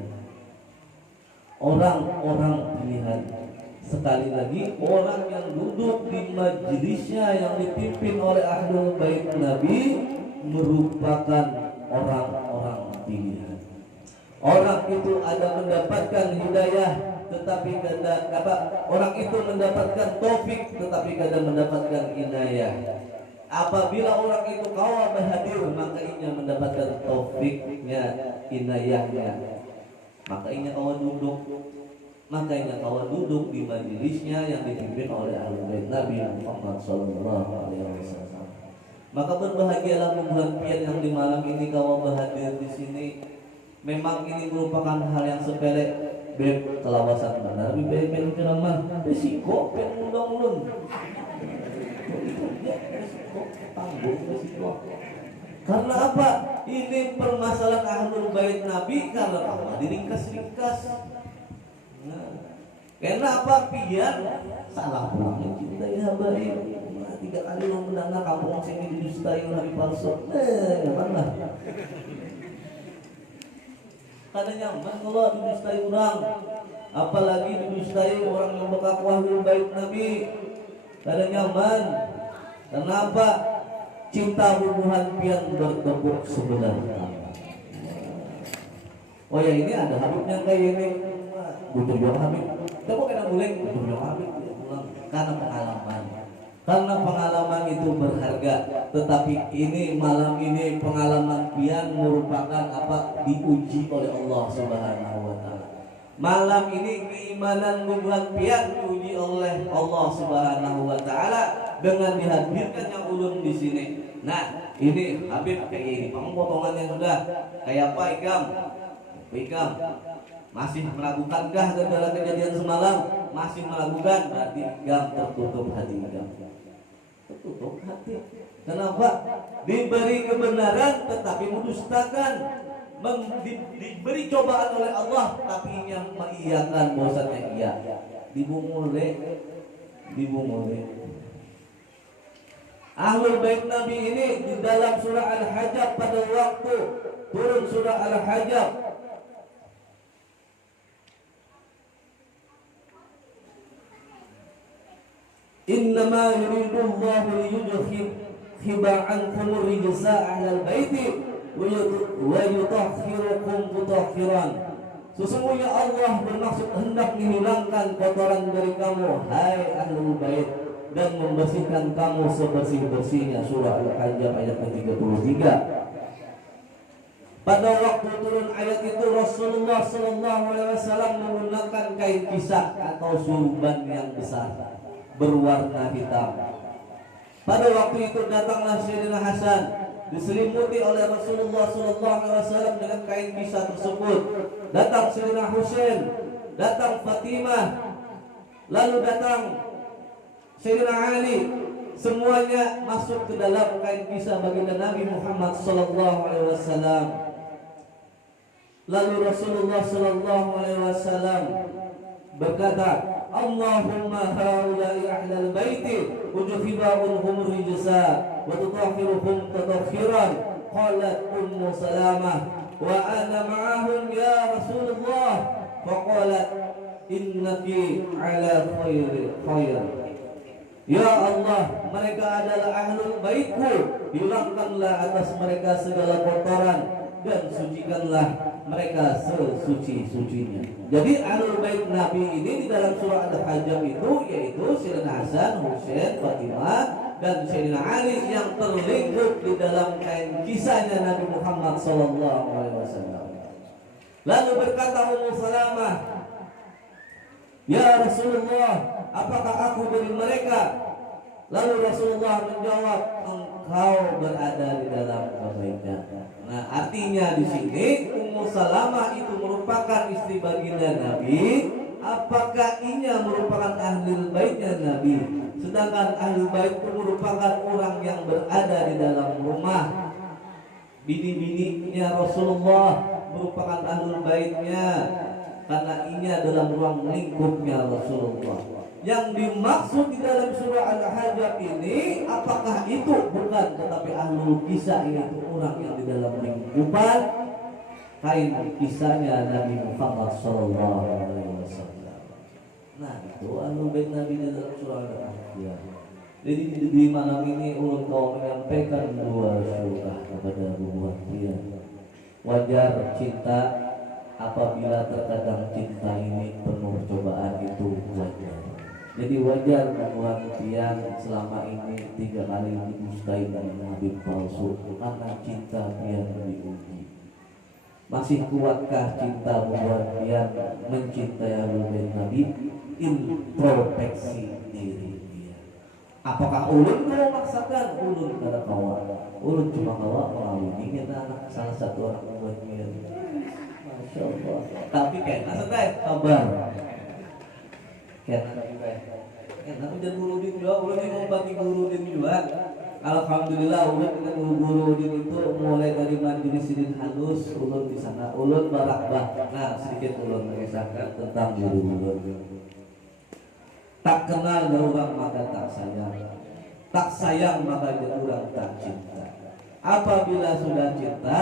Orang-orang pilihan. Sekali lagi, orang yang duduk di majelisnya yang dipimpin oleh ahlul bait Nabi merupakan orang-orang pilihan. Orang itu ada mendapatkan hidayah, tetapi kada apa? Orang itu mendapatkan taufik, tetapi kada mendapatkan inayah. Apabila orang itu kawa berhadir, maka ia mendapatkan taufiknya, inayahnya. Maka ia kawa duduk, di majelisnya yang dipimpin oleh ahlul bait Nabi Muhammad SAW. Maka berbahagialah bulan pian yang di malam ini kawa berhadir di sini. Memang ini merupakan hal yang sepele, beb kelawasan benar, beb keraman, resiko, beb undang-undang, resiko, tanggung resiko. Karena apa? Ini permasalahan ahlul bait Nabi karena apa? Diringkas-ringkas. Nah, karena apa? Biar salah pulang mencintai habaib. Tiga kali lo mendengar kampung sini didustai Nabi palsu. Mana? Kada nyaman kalau didustai orang, apalagi didustai orang yang mengaku ahlul bait Nabi. Kada nyaman. Kenapa? Cinta hubungan pian bertepuk sebelah tangan. Oh ya, ini ada Habib yang kayak ini. Butuh jual Habib. Kamu kena boleh butuh jual Habib karena pengalaman. Karena pengalaman itu berharga. Tetapi ini malam ini pengalaman pian merupakan apa? Diuji oleh Allah Subhanahu wa taala. Malam ini keimanan hubungan pian diuji oleh Allah Subhanahu wa taala dengan dihadirkan yang ulun di sini. Nah, ini Habib kayak ini, potongannya sudah kayak apa Ikam? Masih melakukankah segala kejadian semalam? Masih melakukan, berarti Ikam tertutup hati Ikam. Tertutup hati. Kenapa? Diberi kebenaran tetapi mendustakan. Diberi cobaan oleh Allah tapi yang mengiyakan bahwasanya iya. Dibungule. Ahlul bait Nabi ini di dalam surah Al-Hajj pada waktu turun surah Al-Hajj, innama yuridullahu liyudhhiba ankumur rijsa ahlal baiti wa yutahhirukum mutahhiran. Sesungguhnya Allah bermaksud hendak menghilangkan kotoran dari kamu, hai ahlul bait, dan membersihkan kamu sebersih-bersihnya. Surah Al-Hajj ayat ke-33. Pada waktu turun ayat itu Rasulullah SAW menggunakan kain kisah atau surban yang besar berwarna hitam. Pada waktu itu datanglah Sayyidina Hasan diselimuti oleh Rasulullah SAW dengan kain kisah tersebut. Datang Sayyidina Husain, datang Fatimah, lalu datang Sayyidina Ali. Semuanya masuk ke dalam kain kisah baginda Nabi Muhammad SAW. Lalu Rasulullah SAW berkata, Allahumma haulai ahlal baiti ujfibahum rijsa wa tutahhiruhum tatahhiran. Qalat Ummu Salamah wa ana ma'ahum ya Rasulullah. Faqalat innaki ala khair. Ya Allah, mereka adalah ahlul baitku, hilangkanlah atas mereka segala kotoran. dan sucikanlah mereka sesuci-sucinya. Jadi ahlul bait Nabi ini di dalam surah Al-Hajj itu yaitu Sayyidina Hasan, Husain, Fatimah dan Sayyidina Ali yang terlingkup di dalam kain kisahnya Nabi Muhammad SAW. Lalu berkata Ummu Salamah, "Ya Rasulullah, apakah aku dari mereka?" Lalu Rasulullah menjawab, "Engkau berada di dalam kebaikan." Nah, artinya di sini Ummu Salamah itu merupakan istri baginda Nabi. Apakah inya merupakan ahlul baitnya Nabi? Sedangkan ahlul bait itu merupakan orang yang berada di dalam rumah. Bini-bininya Rasulullah merupakan ahlul baitnya karena inya dalam ruang lingkupnya Rasulullah. Yang dimaksud di dalam surah Al-Hajj ini apakah itu? Bukan, tetapi ahlul kisah yaitu orang yang di dalam lingkupan kain kisahnya Nabi Muhammad SAW. Nah, itu ahlul bait Nabi di dalam surah Al-Hajj. Jadi di malam ini ulun kau menyampaikan dua syurah kepada buah dia. Wajar cinta apabila terkadang cinta ini penuh cobaan, itu wajar. Jadi wajar membuat yang selama ini 3 kali didustai dari Nabi palsu karena cinta yang diuji. Masih kuatkah cinta membuat dia mencintai ahlul bait Nabi? Introspeksi diri dia. Apakah ulun mau maksakan? Ulun kada kawa. Ulun cuma kawa mengawini kita anak salah satu orang buat dia. Masya Allah. Tapi kena santai, kabar. Kena tapi dan guru din juga, ulun ini membagi guru din juga. Alhamdulillah ulun dengan guru din itu mulai dari majelis din halus, ulun di sana, ulun barakbah. Nah, sedikit ulun mengisahkan tentang guru ulun. Tak kenal orang maka tak sayang, tak sayang maka orang tak cinta. Apabila sudah cinta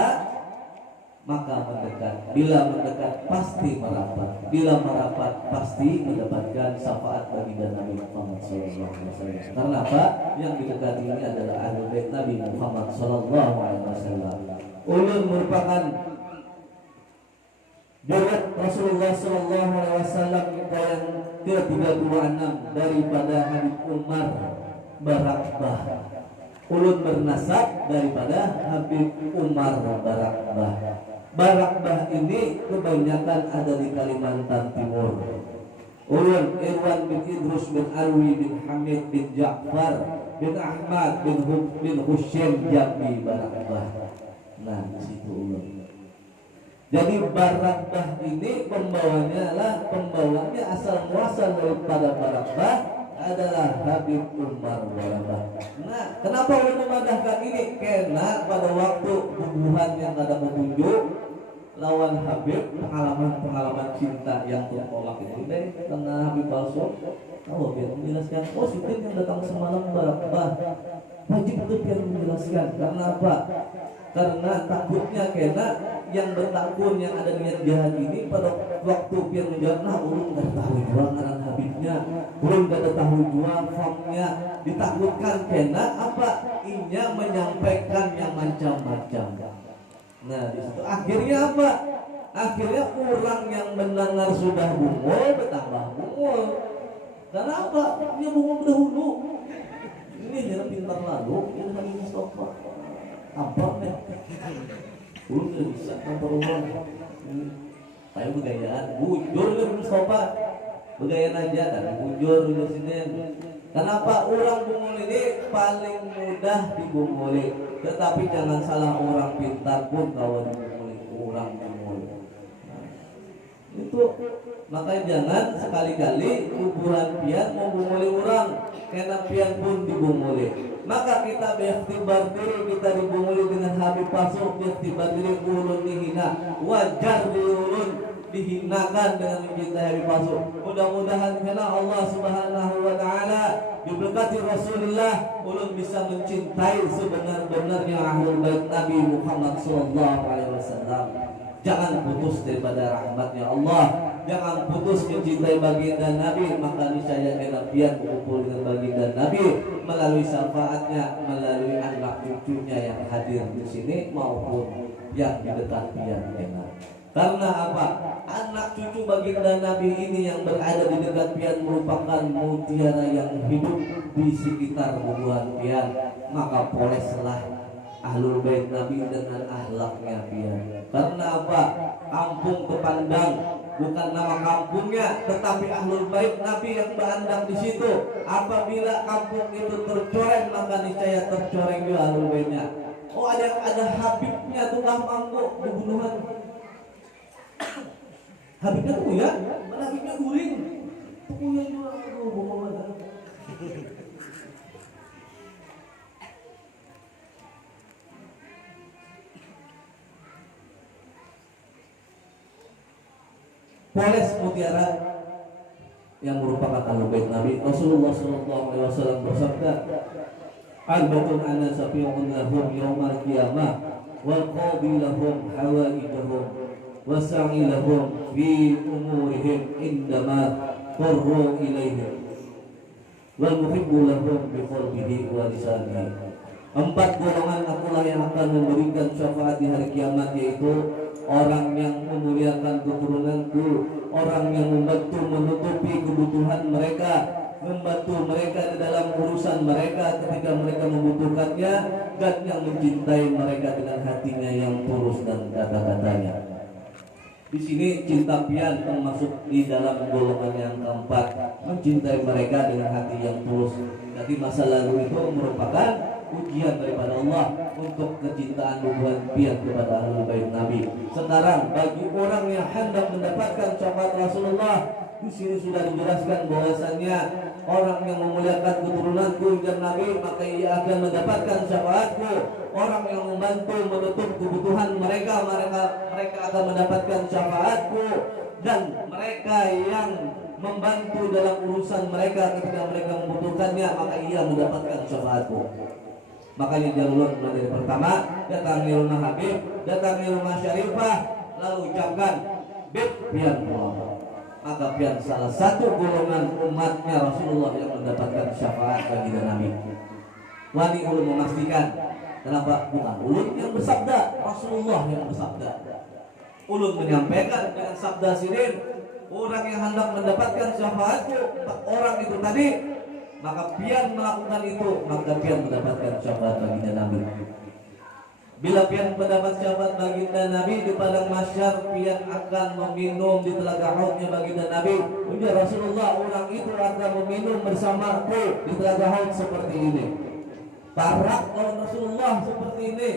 maka mendekat. Bila mendekat pasti merapat. Bila merapat pasti mendapatkan syafaat bagi Nabi Muhammad SAW. Karena apa? Yang didekati ini adalah ahlul bait Nabi Muhammad SAW. Ulun merupakan Jawab Rasulullah SAW yang ke-36 daripada Habib Umar Barakbah. Ulun bernasab daripada Habib Umar Barakbah. Barakbah ini kebanyakan ada di Kalimantan Timur. Ulun Irwan bin Idrus bin Alwi bin Hamid bin Ja'far bin Ahmad bin Husain Jambi Barakbah. Nah, di situ ulun. Jadi Barakbah ini pembawanya asal muasal daripada Barakbah adalah Habib Umar Barakbah. Nah, kenapa ulun memadahkan ini? Karena pada waktu hubungan yang ada petunjuk lawan Habib, pengalaman cinta yang tertolak itu deh karena Habib palsu. Oh, biar menjelaskan. Oh, Sidin yang datang semalam Barakbah wajib untuk biar menjelaskan. Karena apa? Karena takutnya kena yang bertakun yang ada niat jahat ini pada waktu dia menjawab, nah ulun gak tahu jua ngaran Habibnya, ulun gak tahu jua formnya, ditakutkan kena apa? Inya menyampaikan yang macam-macam. Nah di situ akhirnya apa? Akhirnya orang yang mendengar sudah bungul bertambah bungul. Karena apa? Dia bungul dahulu. Ini dia pintar lalu, ini lagi Mustafa. Apa nih? Ulun tidak bisa tanpa rumah. Saya begayaan, bujur ke Mustafa. Begayaan aja kan, bujur di sini. Kenapa orang bungul ini paling mudah dibunguli? Tetapi jangan salah, orang pintar pun kawan dibunguli, orang bungul. Itu makanya jangan sekali-kali hubungan pian membunguli orang, karena pian pun dibunguli. Maka kita berikhtibar diri, kita dibunguli dengan Habib palsu, berikhtibar diri ulun dihina. Wajar di ulun dihinakan dengan mencintai Habib palsu. Mudah-mudahan karena Allah Subhanahu wa taala diberkati Rasulullah, ulun bisa mencintai sebenar-benarnya ahlul bait Nabi Muhammad sallallahu alaihi wasallam. Jangan putus daripada rahmatnya Allah. jangan putus mencintai baginda Nabi, maka niscaya kenabian berkumpul dengan baginda Nabi melalui syafaatnya, melalui anak cucunya yang hadir di sini maupun yang di dekat pian enak. Karena apa? Anak cucu baginda Nabi ini yang berada di dekat pian merupakan mutiara yang hidup di sekitar bubuhan pian, maka poleslah ahlul bait Nabi dengan akhlaknya pian. Karena apa? Kampung Kepandang bukan nama kampungnya, tetapi ahlul bait Nabi yang berandang di situ. Apabila kampung itu tercoreng, maka niscaya tercoreng juga ahlul baitnya. Oh, ada Habibnya tukang mangkuk dibunuhan. Habibnya tuh ya, mana Habibnya guring. Tuh ya juga, aduh, bohong banget. Poles mutiara yang merupakan ahlul bait Nabi. Rasulullah SAW bersabda, "Arbatun ana safi'un lahum yaumal qiyamah wal qadi lahum hawaijahum wa sa'i lahum fi umurihim indama qarru ilaihim wal muhibbu lahum bi qalbihi wa lisanihi." 4 golongan akulah yang akan memberikan syafaat di hari kiamat, yaitu orang yang memuliakan keturunanku, orang yang membantu menutupi kebutuhan mereka, membantu mereka di dalam urusan mereka ketika mereka membutuhkannya, dan yang mencintai mereka dengan hatinya yang tulus dan kata-katanya. Di sini cinta pian termasuk di dalam golongan yang keempat, mencintai mereka dengan hati yang tulus. Jadi masa lalu itu merupakan ujian daripada Allah untuk kecintaan hubungan pian kepada ahlul bait Nabi. Sekarang bagi orang yang hendak mendapatkan syafaat Rasulullah, di sini sudah dijelaskan bahwasannya orang yang memuliakan keturunanku dan Nabi, maka ia akan mendapatkan syafaatku. Orang yang membantu menutup kebutuhan mereka akan mendapatkan syafaatku, dan mereka yang membantu dalam urusan mereka ketika mereka membutuhkannya, maka ia mendapatkan syafaatku. Makanya jalur dari pertama, datangi rumah Habib, datangi rumah Syarifah, lalu ucapkan bib pian Allah. Maka pian salah satu golongan umatnya Rasulullah yang mendapatkan syafaat bagi Nabi. Wani ulun memastikan, kenapa? Bukan ulun yang bersabda, Rasulullah yang bersabda. Ulun menyampaikan dengan sabda sirin, orang yang hendak mendapatkan syafaatku, orang itu tadi, maka pian melakukan itu, maka pian mendapatkan syafaat baginda Nabi. Bila pian mendapat syafaat baginda Nabi di padang mahsyar, pian akan meminum di telaga haudnya baginda Nabi. Ujar Rasulullah, orang itu akan meminum bersamaku di telaga haud seperti ini. Parak kalau Rasulullah seperti ini.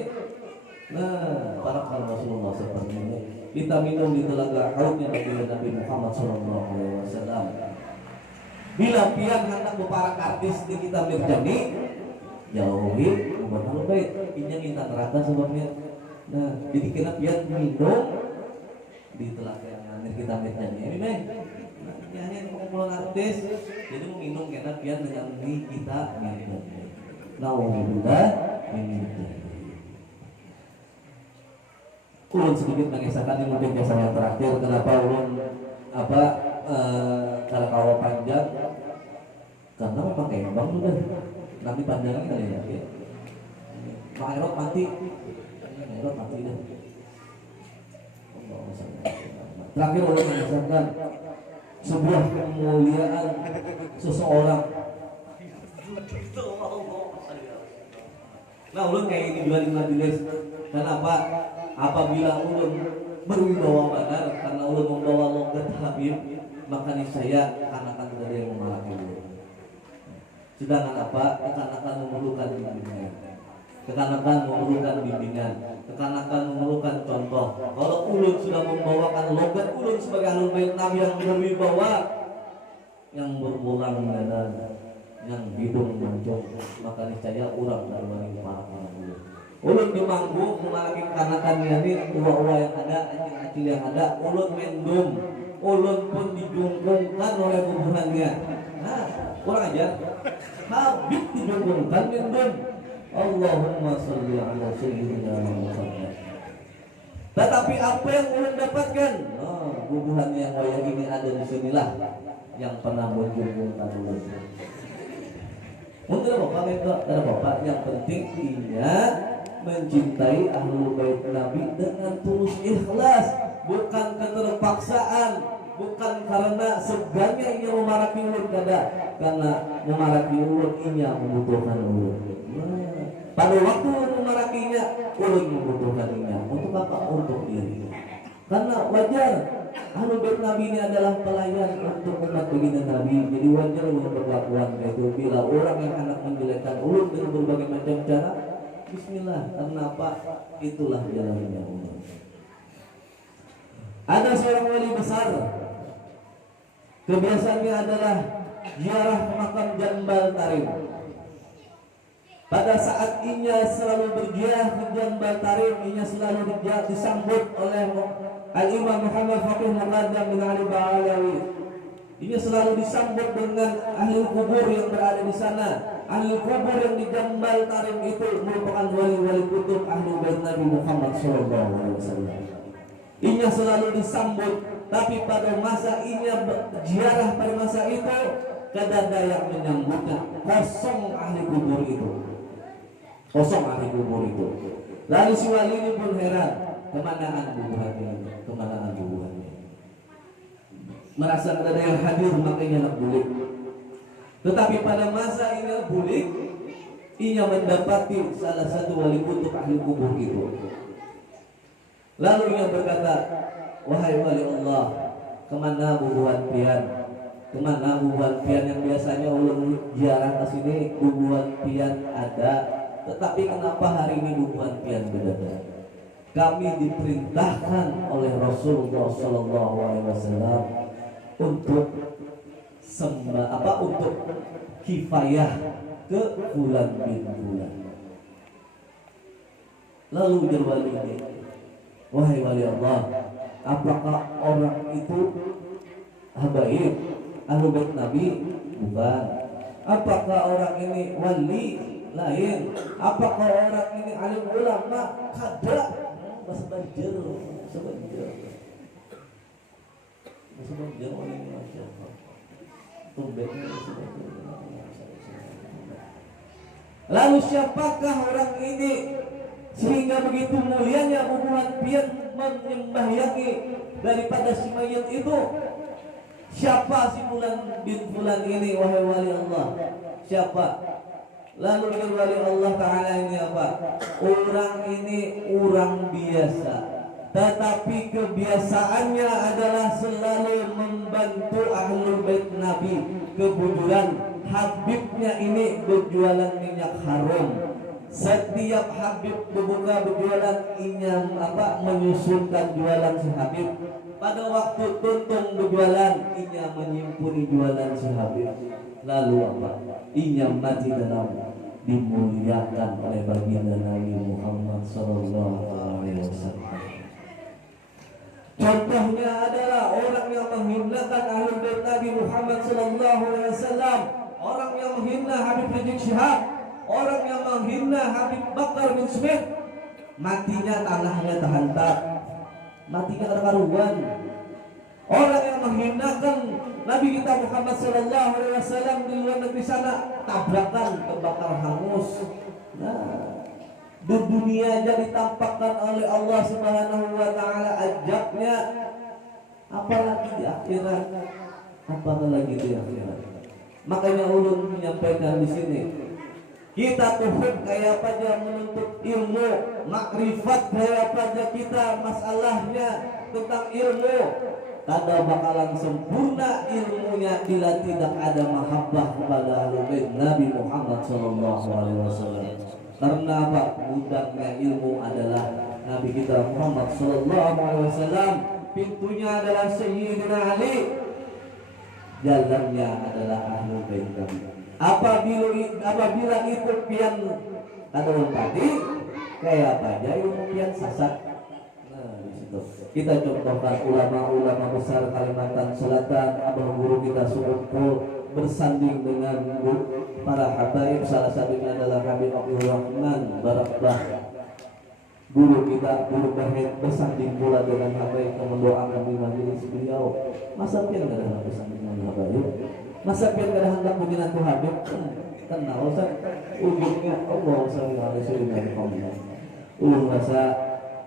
Nah, parak kalau Rasulullah seperti ini. Kita minum di telaga haudnya baginda Nabi Muhammad SAW. Bila pian hendak berparak artis di kita Mirjani, jauhi umat ahlul bait, ini minta neraka sebabnya. Nah, jadi kena pian minum di telaga yang kita Mirjani. Ini meh, nah, hanya kumpulan artis, jadi minum kena pian dengan di kita Mirjani. Nauzubillah min ulun sedikit mengisahkan ini mungkin kisah yang terakhir. Kenapa ulun kalau kawal panjang, karena memang kembang sudah nanti panjangnya kali ya. Maerot mati dah. Terakhir ulun mengisahkan sebuah kemuliaan seseorang. Nah, ulun kayak ini juga di majelis. Kenapa? Apabila ulun berwibawa benar karena ulun membawa logat Habib, maka niscaya akan ada yang memarahi ulun. Sedangkan apa? Kekanakan memerlukan bimbingan. Kekanakan memerlukan contoh. Kalau ulun sudah membawakan logat ulun sebagai ahlul bait Nabi yang berwibawa, yang berpulang dan yang hidung mancung, maka niscaya urang dari para ulun. Ulun di manggung mengalami kekanakan ini, uwa-uwa yang ada, acil-acil yang ada, ulun mendum, ulun pun dijungkungkan oleh kuburannya. Nah, kurang aja. Habib dijungkungkan mendum. Allahumma sholli ala sayyidina Muhammad. Tetapi apa yang ulun dapatkan? Bubuhan yang wayang ini ada di sinilah yang pernah menjunjungkan ulun. Untuk bapak itu ada bapak yang penting ia mencintai ahlul bait Nabi dengan tulus ikhlas, bukan keterpaksaan, bukan karena segannya ia memaraki ulun karena memaraki ulun ia membutuhkan ulun. Pada waktu ulun memarakinya, ulun membutuhkan ia. Untuk apa? Untuk diri. Karena wajar ahlul bait Nabi ini adalah pelayan untuk umat baginda Nabi. Jadi wajar ulun berlakuan itu. Bila orang yang hendak menjelekkan ulun dengan berbagai macam cara, bismillah, karena apa? Itulah jalannya ulun. Ada seorang wali besar, kebiasaannya adalah ziarah makam Jambal Tarim. Pada saat inya selalu berziarah ke Jambal Tarim, inya selalu disambut oleh Al-Imam Muhammad Faqih Muqaddam bin Ali Ba'alawi. Inya selalu disambut dengan ahli kubur yang berada di sana. Ahli kubur yang di Jambal Tarim itu merupakan wali-wali kutub ahli bait Nabi Muhammad SAW. Inya selalu disambut, tapi pada masa inya ziarah pada masa itu, kadada yang menyambutnya, kosong ahli kubur itu. Kosong ahli kubur itu. Lalu si wali ini pun heran, kemanaan kuburannya, kemanaan kuburannya. Merasa ada yang hadir makanya nak bulik. Tetapi pada masa ini bulik, ia mendapati salah satu wali kutub ahli kubur itu. Lalu ia berkata, wahai wali Allah, kemana bubuhan pian? Kemana bubuhan pian yang biasanya ulun ziarah ke sini? Bubuhan pian ada, tetapi kenapa hari ini bubuhan pian berbeda? Kami diperintahkan oleh Rasulullah SAW untuk untuk kifayah ke bulan bin bulan. Lalu berwali ini, wahai wali Allah, apakah orang itu habaib ahlu bait Nabi? Bukan. Apakah orang ini wali? Lain. Apakah orang ini alim ulama? Kada. Sebanjir wali ini masya Allah. Lalu siapakah orang ini sehingga begitu mulianya hubungan pian menyembahyangi daripada si mayat itu? Siapa si bulan bin bulan ini, wahai wali Allah? Siapa? Lalu wali Allah Ta'ala ini apa? Orang ini orang biasa, tetapi kebiasaannya adalah selalu membantu ahlul bait Nabi. Kebetulan Habibnya ini berjualan minyak haram. Setiap Habib berbuka berjualan, inya menyusunkan jualan si Habib. Pada waktu tuntung berjualan, inya menyimpuni jualan si Habib. Lalu apa? Inya mati dalam dimuliakan oleh baginda Nabi Muhammad SAW. Contohnya adalah orang yang menghinakan ahlul bait Nabi Muhammad SAW, orang yang menghina Habib Rizik Syihab, orang yang menghina Habib Bakar bin Smith, matinya tanahnya terhantar, matinya ada karuan. Orang yang menghinakan Nabi kita Muhammad SAW di luar negeri sana, tabrakan, terbakar hangus. Nah, di dunia aja ditampakkan oleh Allah Subhanahu wa Ta'ala ajabnya, apalagi di akhirat, apalagi di akhirat. Makanya ulun menyampaikan di sini, kita tuhuk kayak apa aja menuntut ilmu, makrifat kayak apa aja kita masalahnya tentang ilmu, kada bakalan sempurna ilmunya bila tidak ada mahabbah kepada ahlul bait Nabi Muhammad SAW. Karena apa? Budaknya ilmu adalah Nabi kita Muhammad SAW. Pintunya adalah Sayyidina Ali, jalannya adalah ahlul bait Nabi. Apabila itu pian kata tadi kayak apa aja ilmu pian sasat. Nah, di situ kita contohkan ulama-ulama besar Kalimantan Selatan, abah guru kita Sumpul bersanding dengan para habaib, salah satunya adalah Habib Abdul Rahman Barakbah. Guru kita, guru kami bersanding pula dengan habaib yang mendoakan di majelis beliau. Masa pian gak ada bersanding dengan habaib? Masa pian gak ada hendak mungkin aku habib? Kenal Ustaz, ujungnya Allah SAW. Ulun rasa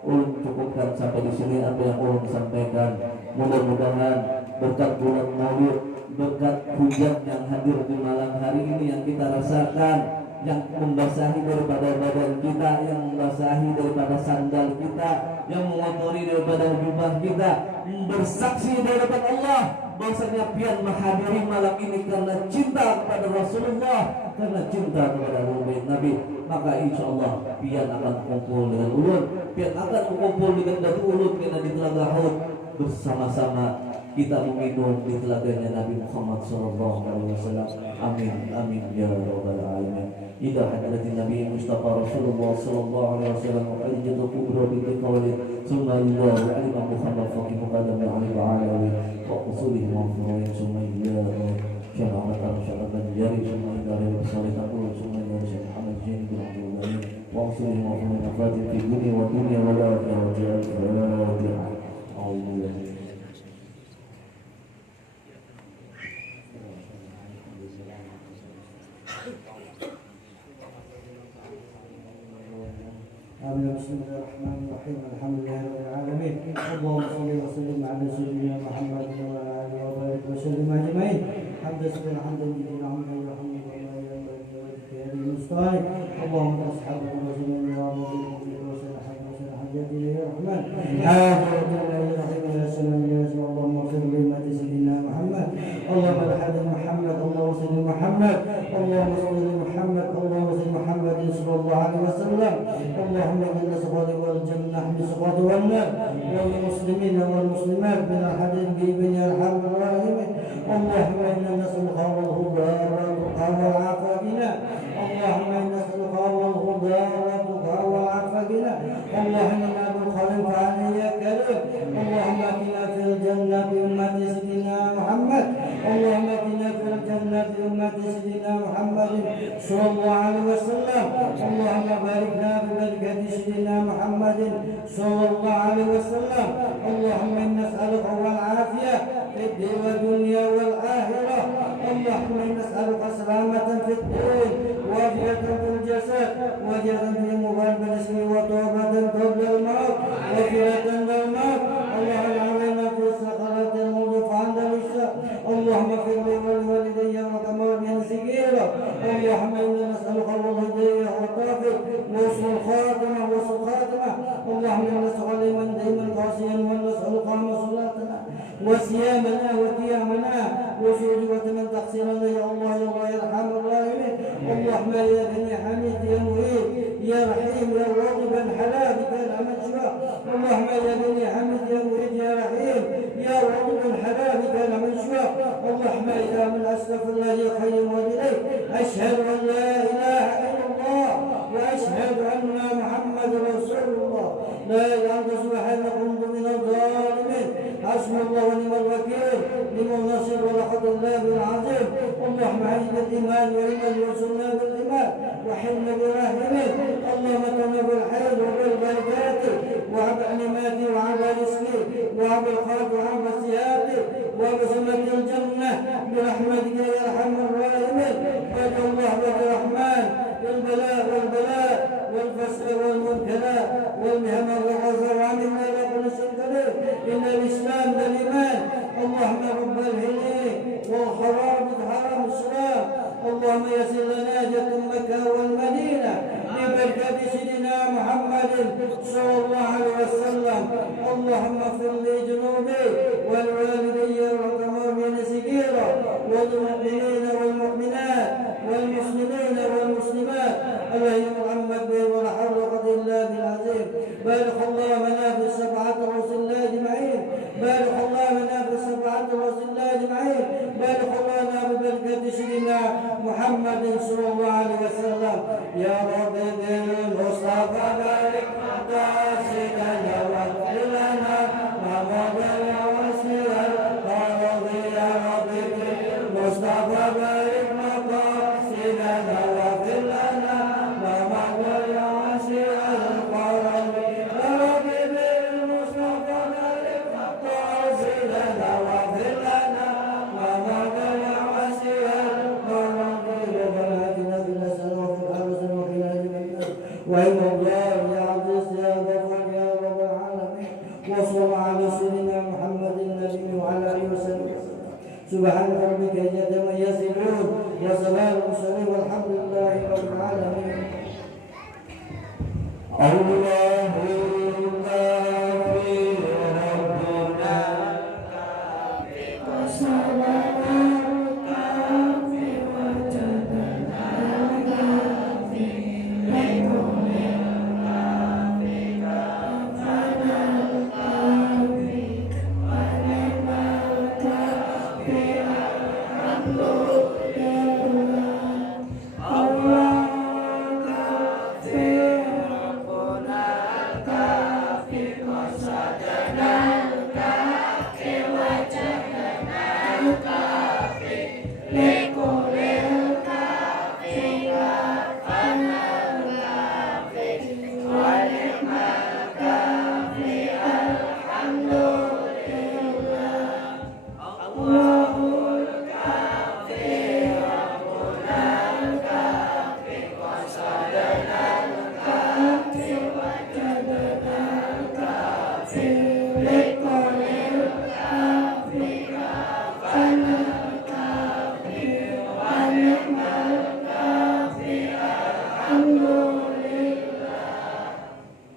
ulun cukupkan sampai di sini apa yang ulun sampaikan. Mudah-mudahan berkat bulan Maulid, berkat hujan yang hadir di malam hari ini yang kita rasakan, yang membasahi daripada badan kita, yang membasahi daripada sandal kita, yang mengotori daripada jubah kita, bersaksi di hadapan Allah bahwasanya pian menghadiri malam ini karena cinta kepada Rasulullah, karena cinta kepada Ahlul Nabi. Maka insya Allah pian akan kumpul dengan ulun, pian akan kumpul dengan datu ulun karena di Telaga Haud bersama-sama kita meminum di telaganya Nabi Muhammad SAW. Amin, amin ya rabbal alamin. Ila hadratin Nabi Mustafa Rasulullah sallallahu alaihi wasallam wa hajjatu kubra bi qawli summa ila alima Muhammad faqih qadam al alawi wa usulihi wa furu'i summa ila syara'at al-syara'at jari summa ila risalih taqul summa ila syara'at Muhammad jini bin Abdullah wa usulihi wa furu'i mafatih fi dunia wa dunia wa la al-Fatihah. Alhamdulillah. بسم الله الرحمن الرحيم الحمد لله رب العالمين اللهم صل وسلم على سيدنا محمد وعلى اله وبارك وسلم اجمعين حمدا سبحانه حمدا جزيلا حمدا يرحمه ولا ينبغي وجهك هذه المستعان اللهم اصحاب رسول الله وعلى وسلم حاجاتي يا رحمن حاجاتنا الى رحمه يا سلام يا سلام اللهم اغفر لامه سيدنا محمد اللهم الحمد محمد اللهم صل محمد اللهم صل محمد اللهم صل محمد صلى الله عليه وسلم اللهم اجعلنا صفات والجنه بصفات والنار والمسلمين والمسلمات من الحديث بابن ارحم الراحمين اللهم انا نسالك الهدى والتقى والعافيه بنا اللهم انا نسالك الهدى والتقى والعافيه بنا اللهم انا بالخير فعلي يا كريم اللهم اتنا في الجنه بامه سيدنا محمد اللهم اتنا في الجنه بامه سيدنا محمد صلى الله عليه وسلم اللهم باركنا ببركه سيدنا محمد صلى الله عليه وسلم اللهم انا نسالك العافيه في الدين والدنيا والاخره اللهم انا نسالك سلامه في الدين وعافيه في الجسد وجنه في مقابله وتوبه قبل الموت وفرة للموت اللهم علينا في سقرات الموت عند العشاء اللهم اغفر لي ولوالدي وكمال صغيرا اللهم انا نسالك الهدايه والتوفيق وحسن الخاتمه وحسن الخاتمه اللهم انا نسال من دائما قاسيا ونسالك صلاتنا وصيامنا وقيامنا وسجودة من تقصيرنا يا الله يا الله يا ارحم الراحمين اللهم يا بني حميد يا مهيب يا رحيم يا راغبا حلالك يا مجوى اللهم يا بني حميد يا مهيب يا رحيم يا راغبا حلالك يا مجوى اللهم يا من استغفر الله يا خير واليك اشهد ان لا اله الا الله واشهد ان محمد رسول الله لا اله الا سبحانك كنت من الظالمين حسبنا الله ونعم الوكيل لمن نصر ولا قدر الله بالعظيم اللهم عز الايمان وايمان وصلنا بالايمان وحلنا برحمه اللهم تنا بالحيض وبالبركات وعبى نعماتي وعبى رزقي وعبى الخلق وعبى سيادتي وبسمة الجنة برحمتك يا ارحم الراحمين فادع الله بك الرحمن بالبلاء والبلاء والفسق والمنكرات والمهم والحذر عملنا لا كل شيء قدير ان الاسلام والايمان اللهم رب الهلال والحرام حرام الاسلام اللهم يسر لنا جد مكه والمدينه ببركه سيدنا محمد صلى الله عليه وسلم اللهم اغفر لي ذنوبي والوالدي والمؤمنين صغيرا والمؤمنين والمؤمنات والمسلمين والمسلمات اللهم محمد به ولا حول ولا قوه الا بالعظيم بارك الله لنا في السبعه رسول الله اجمعين بارك الله لنا في السبعه رسول الله اجمعين بارك الله لنا ببركه سيدنا محمد صلى الله عليه وسلم يا رب بالمصطفى بارك قاصدنا واغفر لنا ما مضى وسير فرضي يا رب بالمصطفى بارك مقاصدنا واغفر لنا ما مضى وسير القرآن وإن الله يا عزيز يا غفار يا رب العالمين وصل على سيدنا محمد النبي وعلى آله وسلم سبحان ربك جل ما يصفون وسلام المرسلين والحمد لله رب العالمين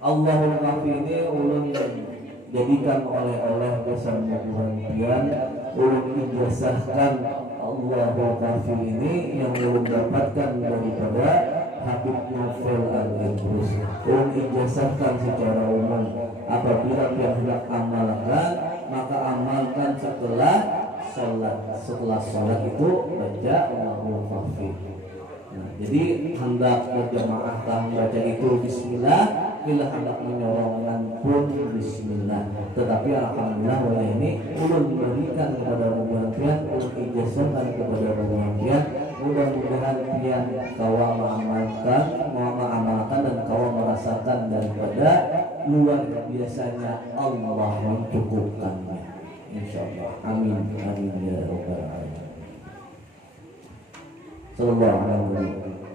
Allahul Kafi ini ulun jadikan oleh besan Tuhan, ulun ijazahkan Allahul Kafi ini yang ulun dapatkan daripada Habib Novel Al-Idrus. Ulun ijazahkan secara umum, apabila pihak amalkan maka amalkan setelah sholat itu baca Allahul Kafi. Nah, jadi hendak berjamaah baca itu Bismillah, bila hendak menyorongkan pun Bismillah. Tetapi alhamdulillah wala ini ulun berikan kepada Rubuhan pian, ulun ijazahkan kepada Rubuhan pian. Mudah-mudahan pian kawa mengamalkan dan kawa merasakan daripada luar biasanya Allah mencukupkannya. Insyaallah. Amin. Amin ya rabbal alamin. Sallallahu alaihi wasallam.